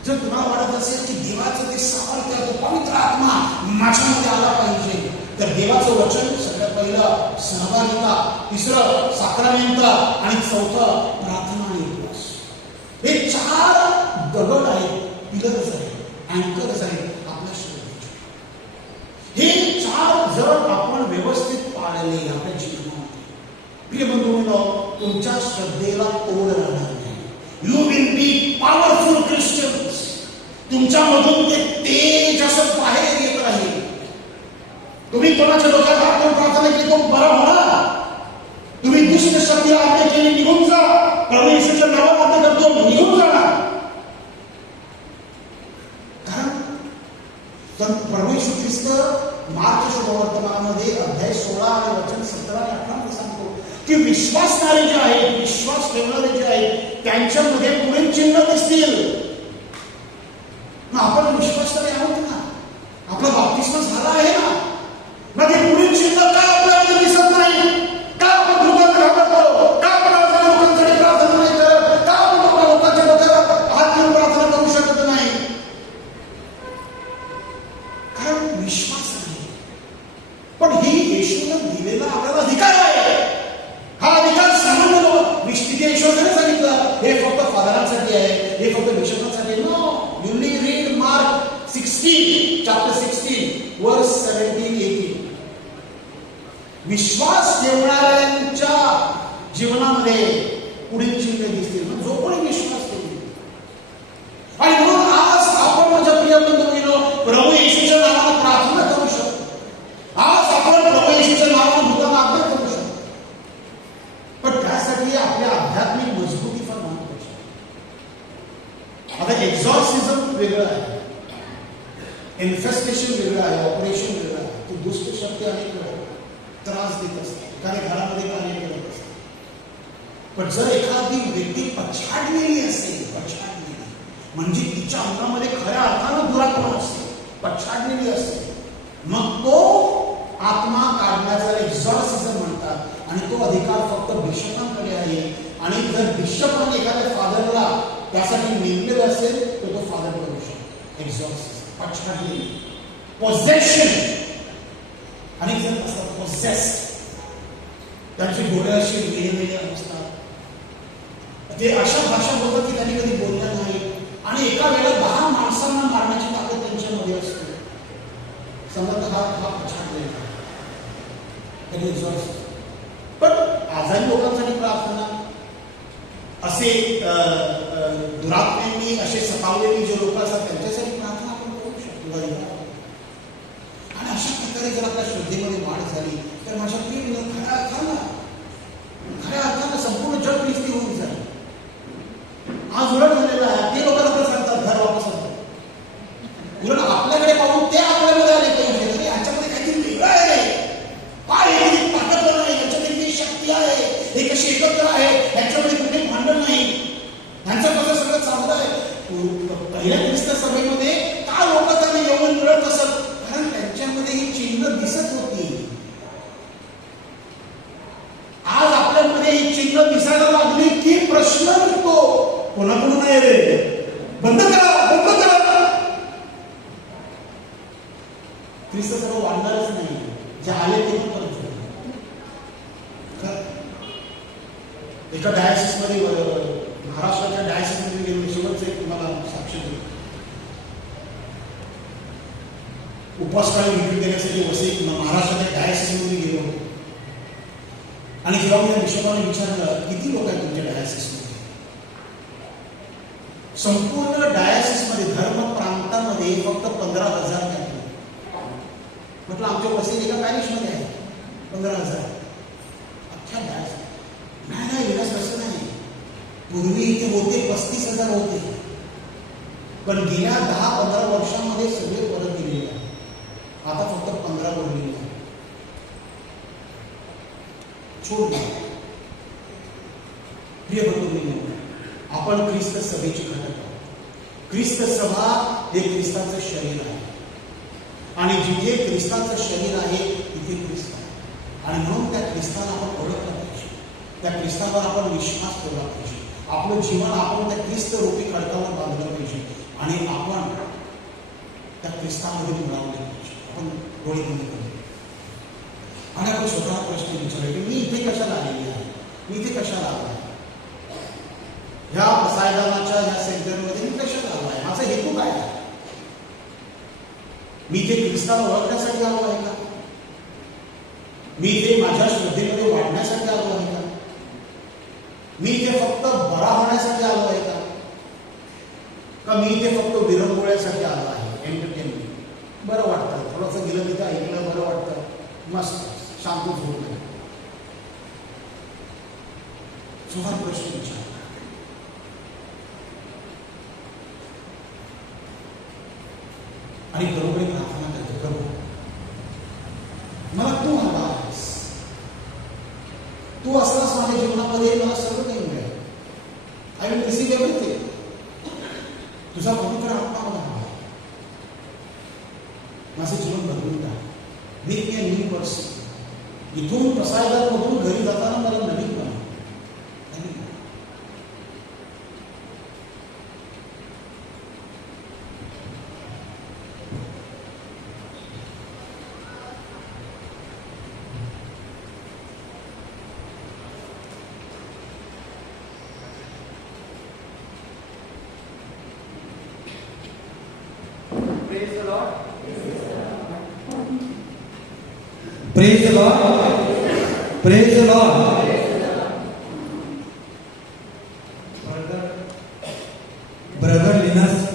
जर तुम्हाला वाटत असेल की देवाचं ते सामर्थ्य, तो पवित्र आत्मा माझ्यामध्ये आला पाहिजे, तर देवाचं वचन सगळ्यात पहिलं सहभागिता, तिसरं साक्रामेंट आणि चौथं प्रार्थना आणि उपवास. हे 4 दगड आहेत, पिलर्स आहेत, अँकर्स आहेत आपल्या श्रद्धेचे. हे 4 जर आपण व्यवस्थित पाळले आपल्या जीवनामध्ये, प्रिय बंधूंनो, तुमच्या श्रद्धेला तोड राहणार नाही. You will be powerful Christians. तुमच्यामधून ते तेज असं बाहेर येत राहील. तुम्ही कोणाच्या डोक्यात हात करून प्रार्थना केली तो बरा होणार. तुम्ही दुष्ट शक्तीला आज्ञा केली, निघून जा. प्रभू येशूच्या नावात आज्ञा करतो, निघून जाणार. कारण प्रभू येशू ख्रिस्त मार्क शुभवर्तमानामध्ये अध्याय 16 आणि वचन 17 आणि 18 मध्ये सांगतो की विश्वासणारे जे आहेत, विश्वास ठेवणारे जे आहेत, त्यांच्यामध्ये पुढे चिन्ह दिसतील. आपण विश्वासणारे आहोत ना. विश्वास आहे. पण ही येशूने दिलेला आपल्याला अधिकार आहे. हा अधिकार सामान्य लोक तिथे येशूने सांगितलं हे फक्त फादरांसाठी आहे, हे फक्त बिशपांसाठी. No, you read Mark 16 chapter 16 verse 17-18. विश्वास ठेवणाऱ्यांच्या जीवनामध्ये पुढील चिन्ह दिसतील. जो कोणी विश्वास ठेवतो. आणि म्हणून आज आपण माझ्या प्रिय बंधूंनो प्रभू येशूच्या नावाने प्रार्थना करू शकतो. आज आपण प्रभू येशूच्या नावाने भूताला आज्ञा करू शकतो. पण त्यासाठी आपल्या आध्यात्मिक मजबूती फार महत्वाची आहे. आता एक्झॉर्सिझम वेगळं आहे, इन्फेस्टेशन वेगळं आहे, ऑपरेशन वेगळं आहे. ती दुष्ट शक्ती अनेक वेळा त्रास देत असते, एखाद्या घरामध्ये कार्य करत असते. पण जर एखादी व्यक्ती पछाडलेली असेल, पछाडलेली म्हणजे तिच्या अंगामध्ये खऱ्या अर्थानं दुरात्मा असते, पछाडलेली असते, मग तो आत्मा काढण्याचा एक्झॉर्सिझम म्हणतात. आणि तो अधिकार फक्त बिशपांकडे आहे. आणि जर बिशपाने एखाद्या फादरला त्यासाठी नेमलेलं असेल तर तो फादर करू शकतो. एक्झॉर्सिझम, पछाडलेली, पोझेशन. अनेक जण असतात पोझेस्ड, त्यांची डोळे अशी वेगवेगळे असतात, ते अशा भाषा बोलतात की त्यांनी कधी बोलल्या नाही. आणि एका वेळेला 10 माणसांना मारण्याची ताकद त्यांच्यामध्ये असते. समजा हा पछाडलेला. पण आजारी लोकांसाठी प्रार्थना, असे दुरात्म्यांनी असे सतावलेली जे लोक असतात त्यांच्यासाठी प्रार्थना आपण करू शकतो. आणि अशा प्रकारे जर आपल्या श्रद्धेमध्ये वाढ झाली तर माझ्या प्रिय खऱ्या अर्थानं संपूर्ण जग ख्रिस्ती होऊन जाईल. आज उलट झालेला आहे. ते लोक आपल्याला सांगतात घर वापस आणतात. उलट आपल्याकडे पाहून ते आपल्यामध्ये आले पाहिजे. ह्याच्यामध्ये काहीतरी वेगळं आहे. काय हे ताकद नाही, ह्याच्यामध्ये किती शक्ती आहे, हे कशी एकत्र आहे, ह्याच्यामध्ये कुठे भांडण नाही, ह्यांचं कसं सगळं चांगलं आहे. पहिल्या ख्रिस्त सभेमध्ये का लोक त्यांना येऊन मिळत असत? कारण त्यांच्यामध्ये ही चिन्ह दिसत होती. आज आपल्यामध्ये ही चिन्ह दिसायला लागली की प्रश्न निघतो, कोणाकडून नाही रे, बंद करा, बंद करा. ख्रिस्त सर्व वाढणारच नाही. जे आले ते पण परत झाले. एका डायसिस मध्ये, महाराष्ट्राच्या डायसिस मध्ये गेलो, शेवटचं एक तुम्हाला साक्ष देतो. उपवासकाळी विक्री देण्यासाठी वसई महाराष्ट्राच्या डायसिस मध्ये गेलो. आणि जेव्हा मी बिशपाने विचारलं किती लोक आहेत तुमच्या डायसिस मध्ये, संपूर्ण डायसिस मध्ये धर्म प्रांतामध्ये फक्त 15,000 आहेत. म्हटलं आमच्या वसई एका पॅरिश मध्ये आहे 15,000. अख्ख्या डायसिस नाही विलास असं नाही. पूर्वी इथे होते 35,000 होते. पण गेल्या 10-15 वर्षांमध्ये सगळे परत गेलेले आहे. आता फक्त 15 उरलेले आहे. छोड प्रिय बंधूंनो, आपण ख्रिस्त सभेची घटक आहोत. ख्रिस्त सभा हे ख्रिस्ताचं शरीर आहे. आणि जिथे ख्रिस्ताचं शरीर आहे तिथे ख्रिस्त आहे. आणि म्हणून त्या ख्रिस्ताला आपण ओळखलं पाहिजे, त्या ख्रिस्तावर आपण विश्वास ठेवला पाहिजे. आपलं जीवन आपण त्या ख्रिस्त रूपी खडकावर बांधलं पाहिजे. आणि आपण त्या ख्रिस्तामध्ये मिळवले पाहिजे. आपण डोळे बंद करू आणि आपण स्वतः प्रश्न विचारले की मी इथे कशाला आलेली आहे, मी इथे कशाला आलो आहे, ह्या पसायदानाच्या ह्या सेंटरमध्ये मी कशाला आलो आहे, माझा हेतू काय आहे. मी इथे ख्रिस्ताला ओळखण्यासाठी आलो आहे का, मी इथे माझ्या श्रद्धेमध्ये वाढण्यासाठी आलो आहे का, मी इथे फक्त बरा होण्यासाठी आलो आहे का मी इथे फक्त विरंगुळ्यासाठी आलो आहे. एंटरटेनमेंट, बरं वाटतं, थोडंसं गेलं तिथं ऐकलं बरं वाटतं, मस्त शांत झोप नाही. सुहार प्रश्न विचार आणि प्रभूकडे प्रार्थना करतो, प्रभू मला तू हवा आहेस, तू असलास माझ्या जीवनामध्ये मला सर्व काही मिळेल. I will receive everything. तुझा पवित्र आत्मा मला हवा आहे. माझं जीवन बदलून टाक. Make me a new person. इथून पसायदानमधून घरी जाताना मला नवीन बनव. Praise the Lord. Praise the Lord.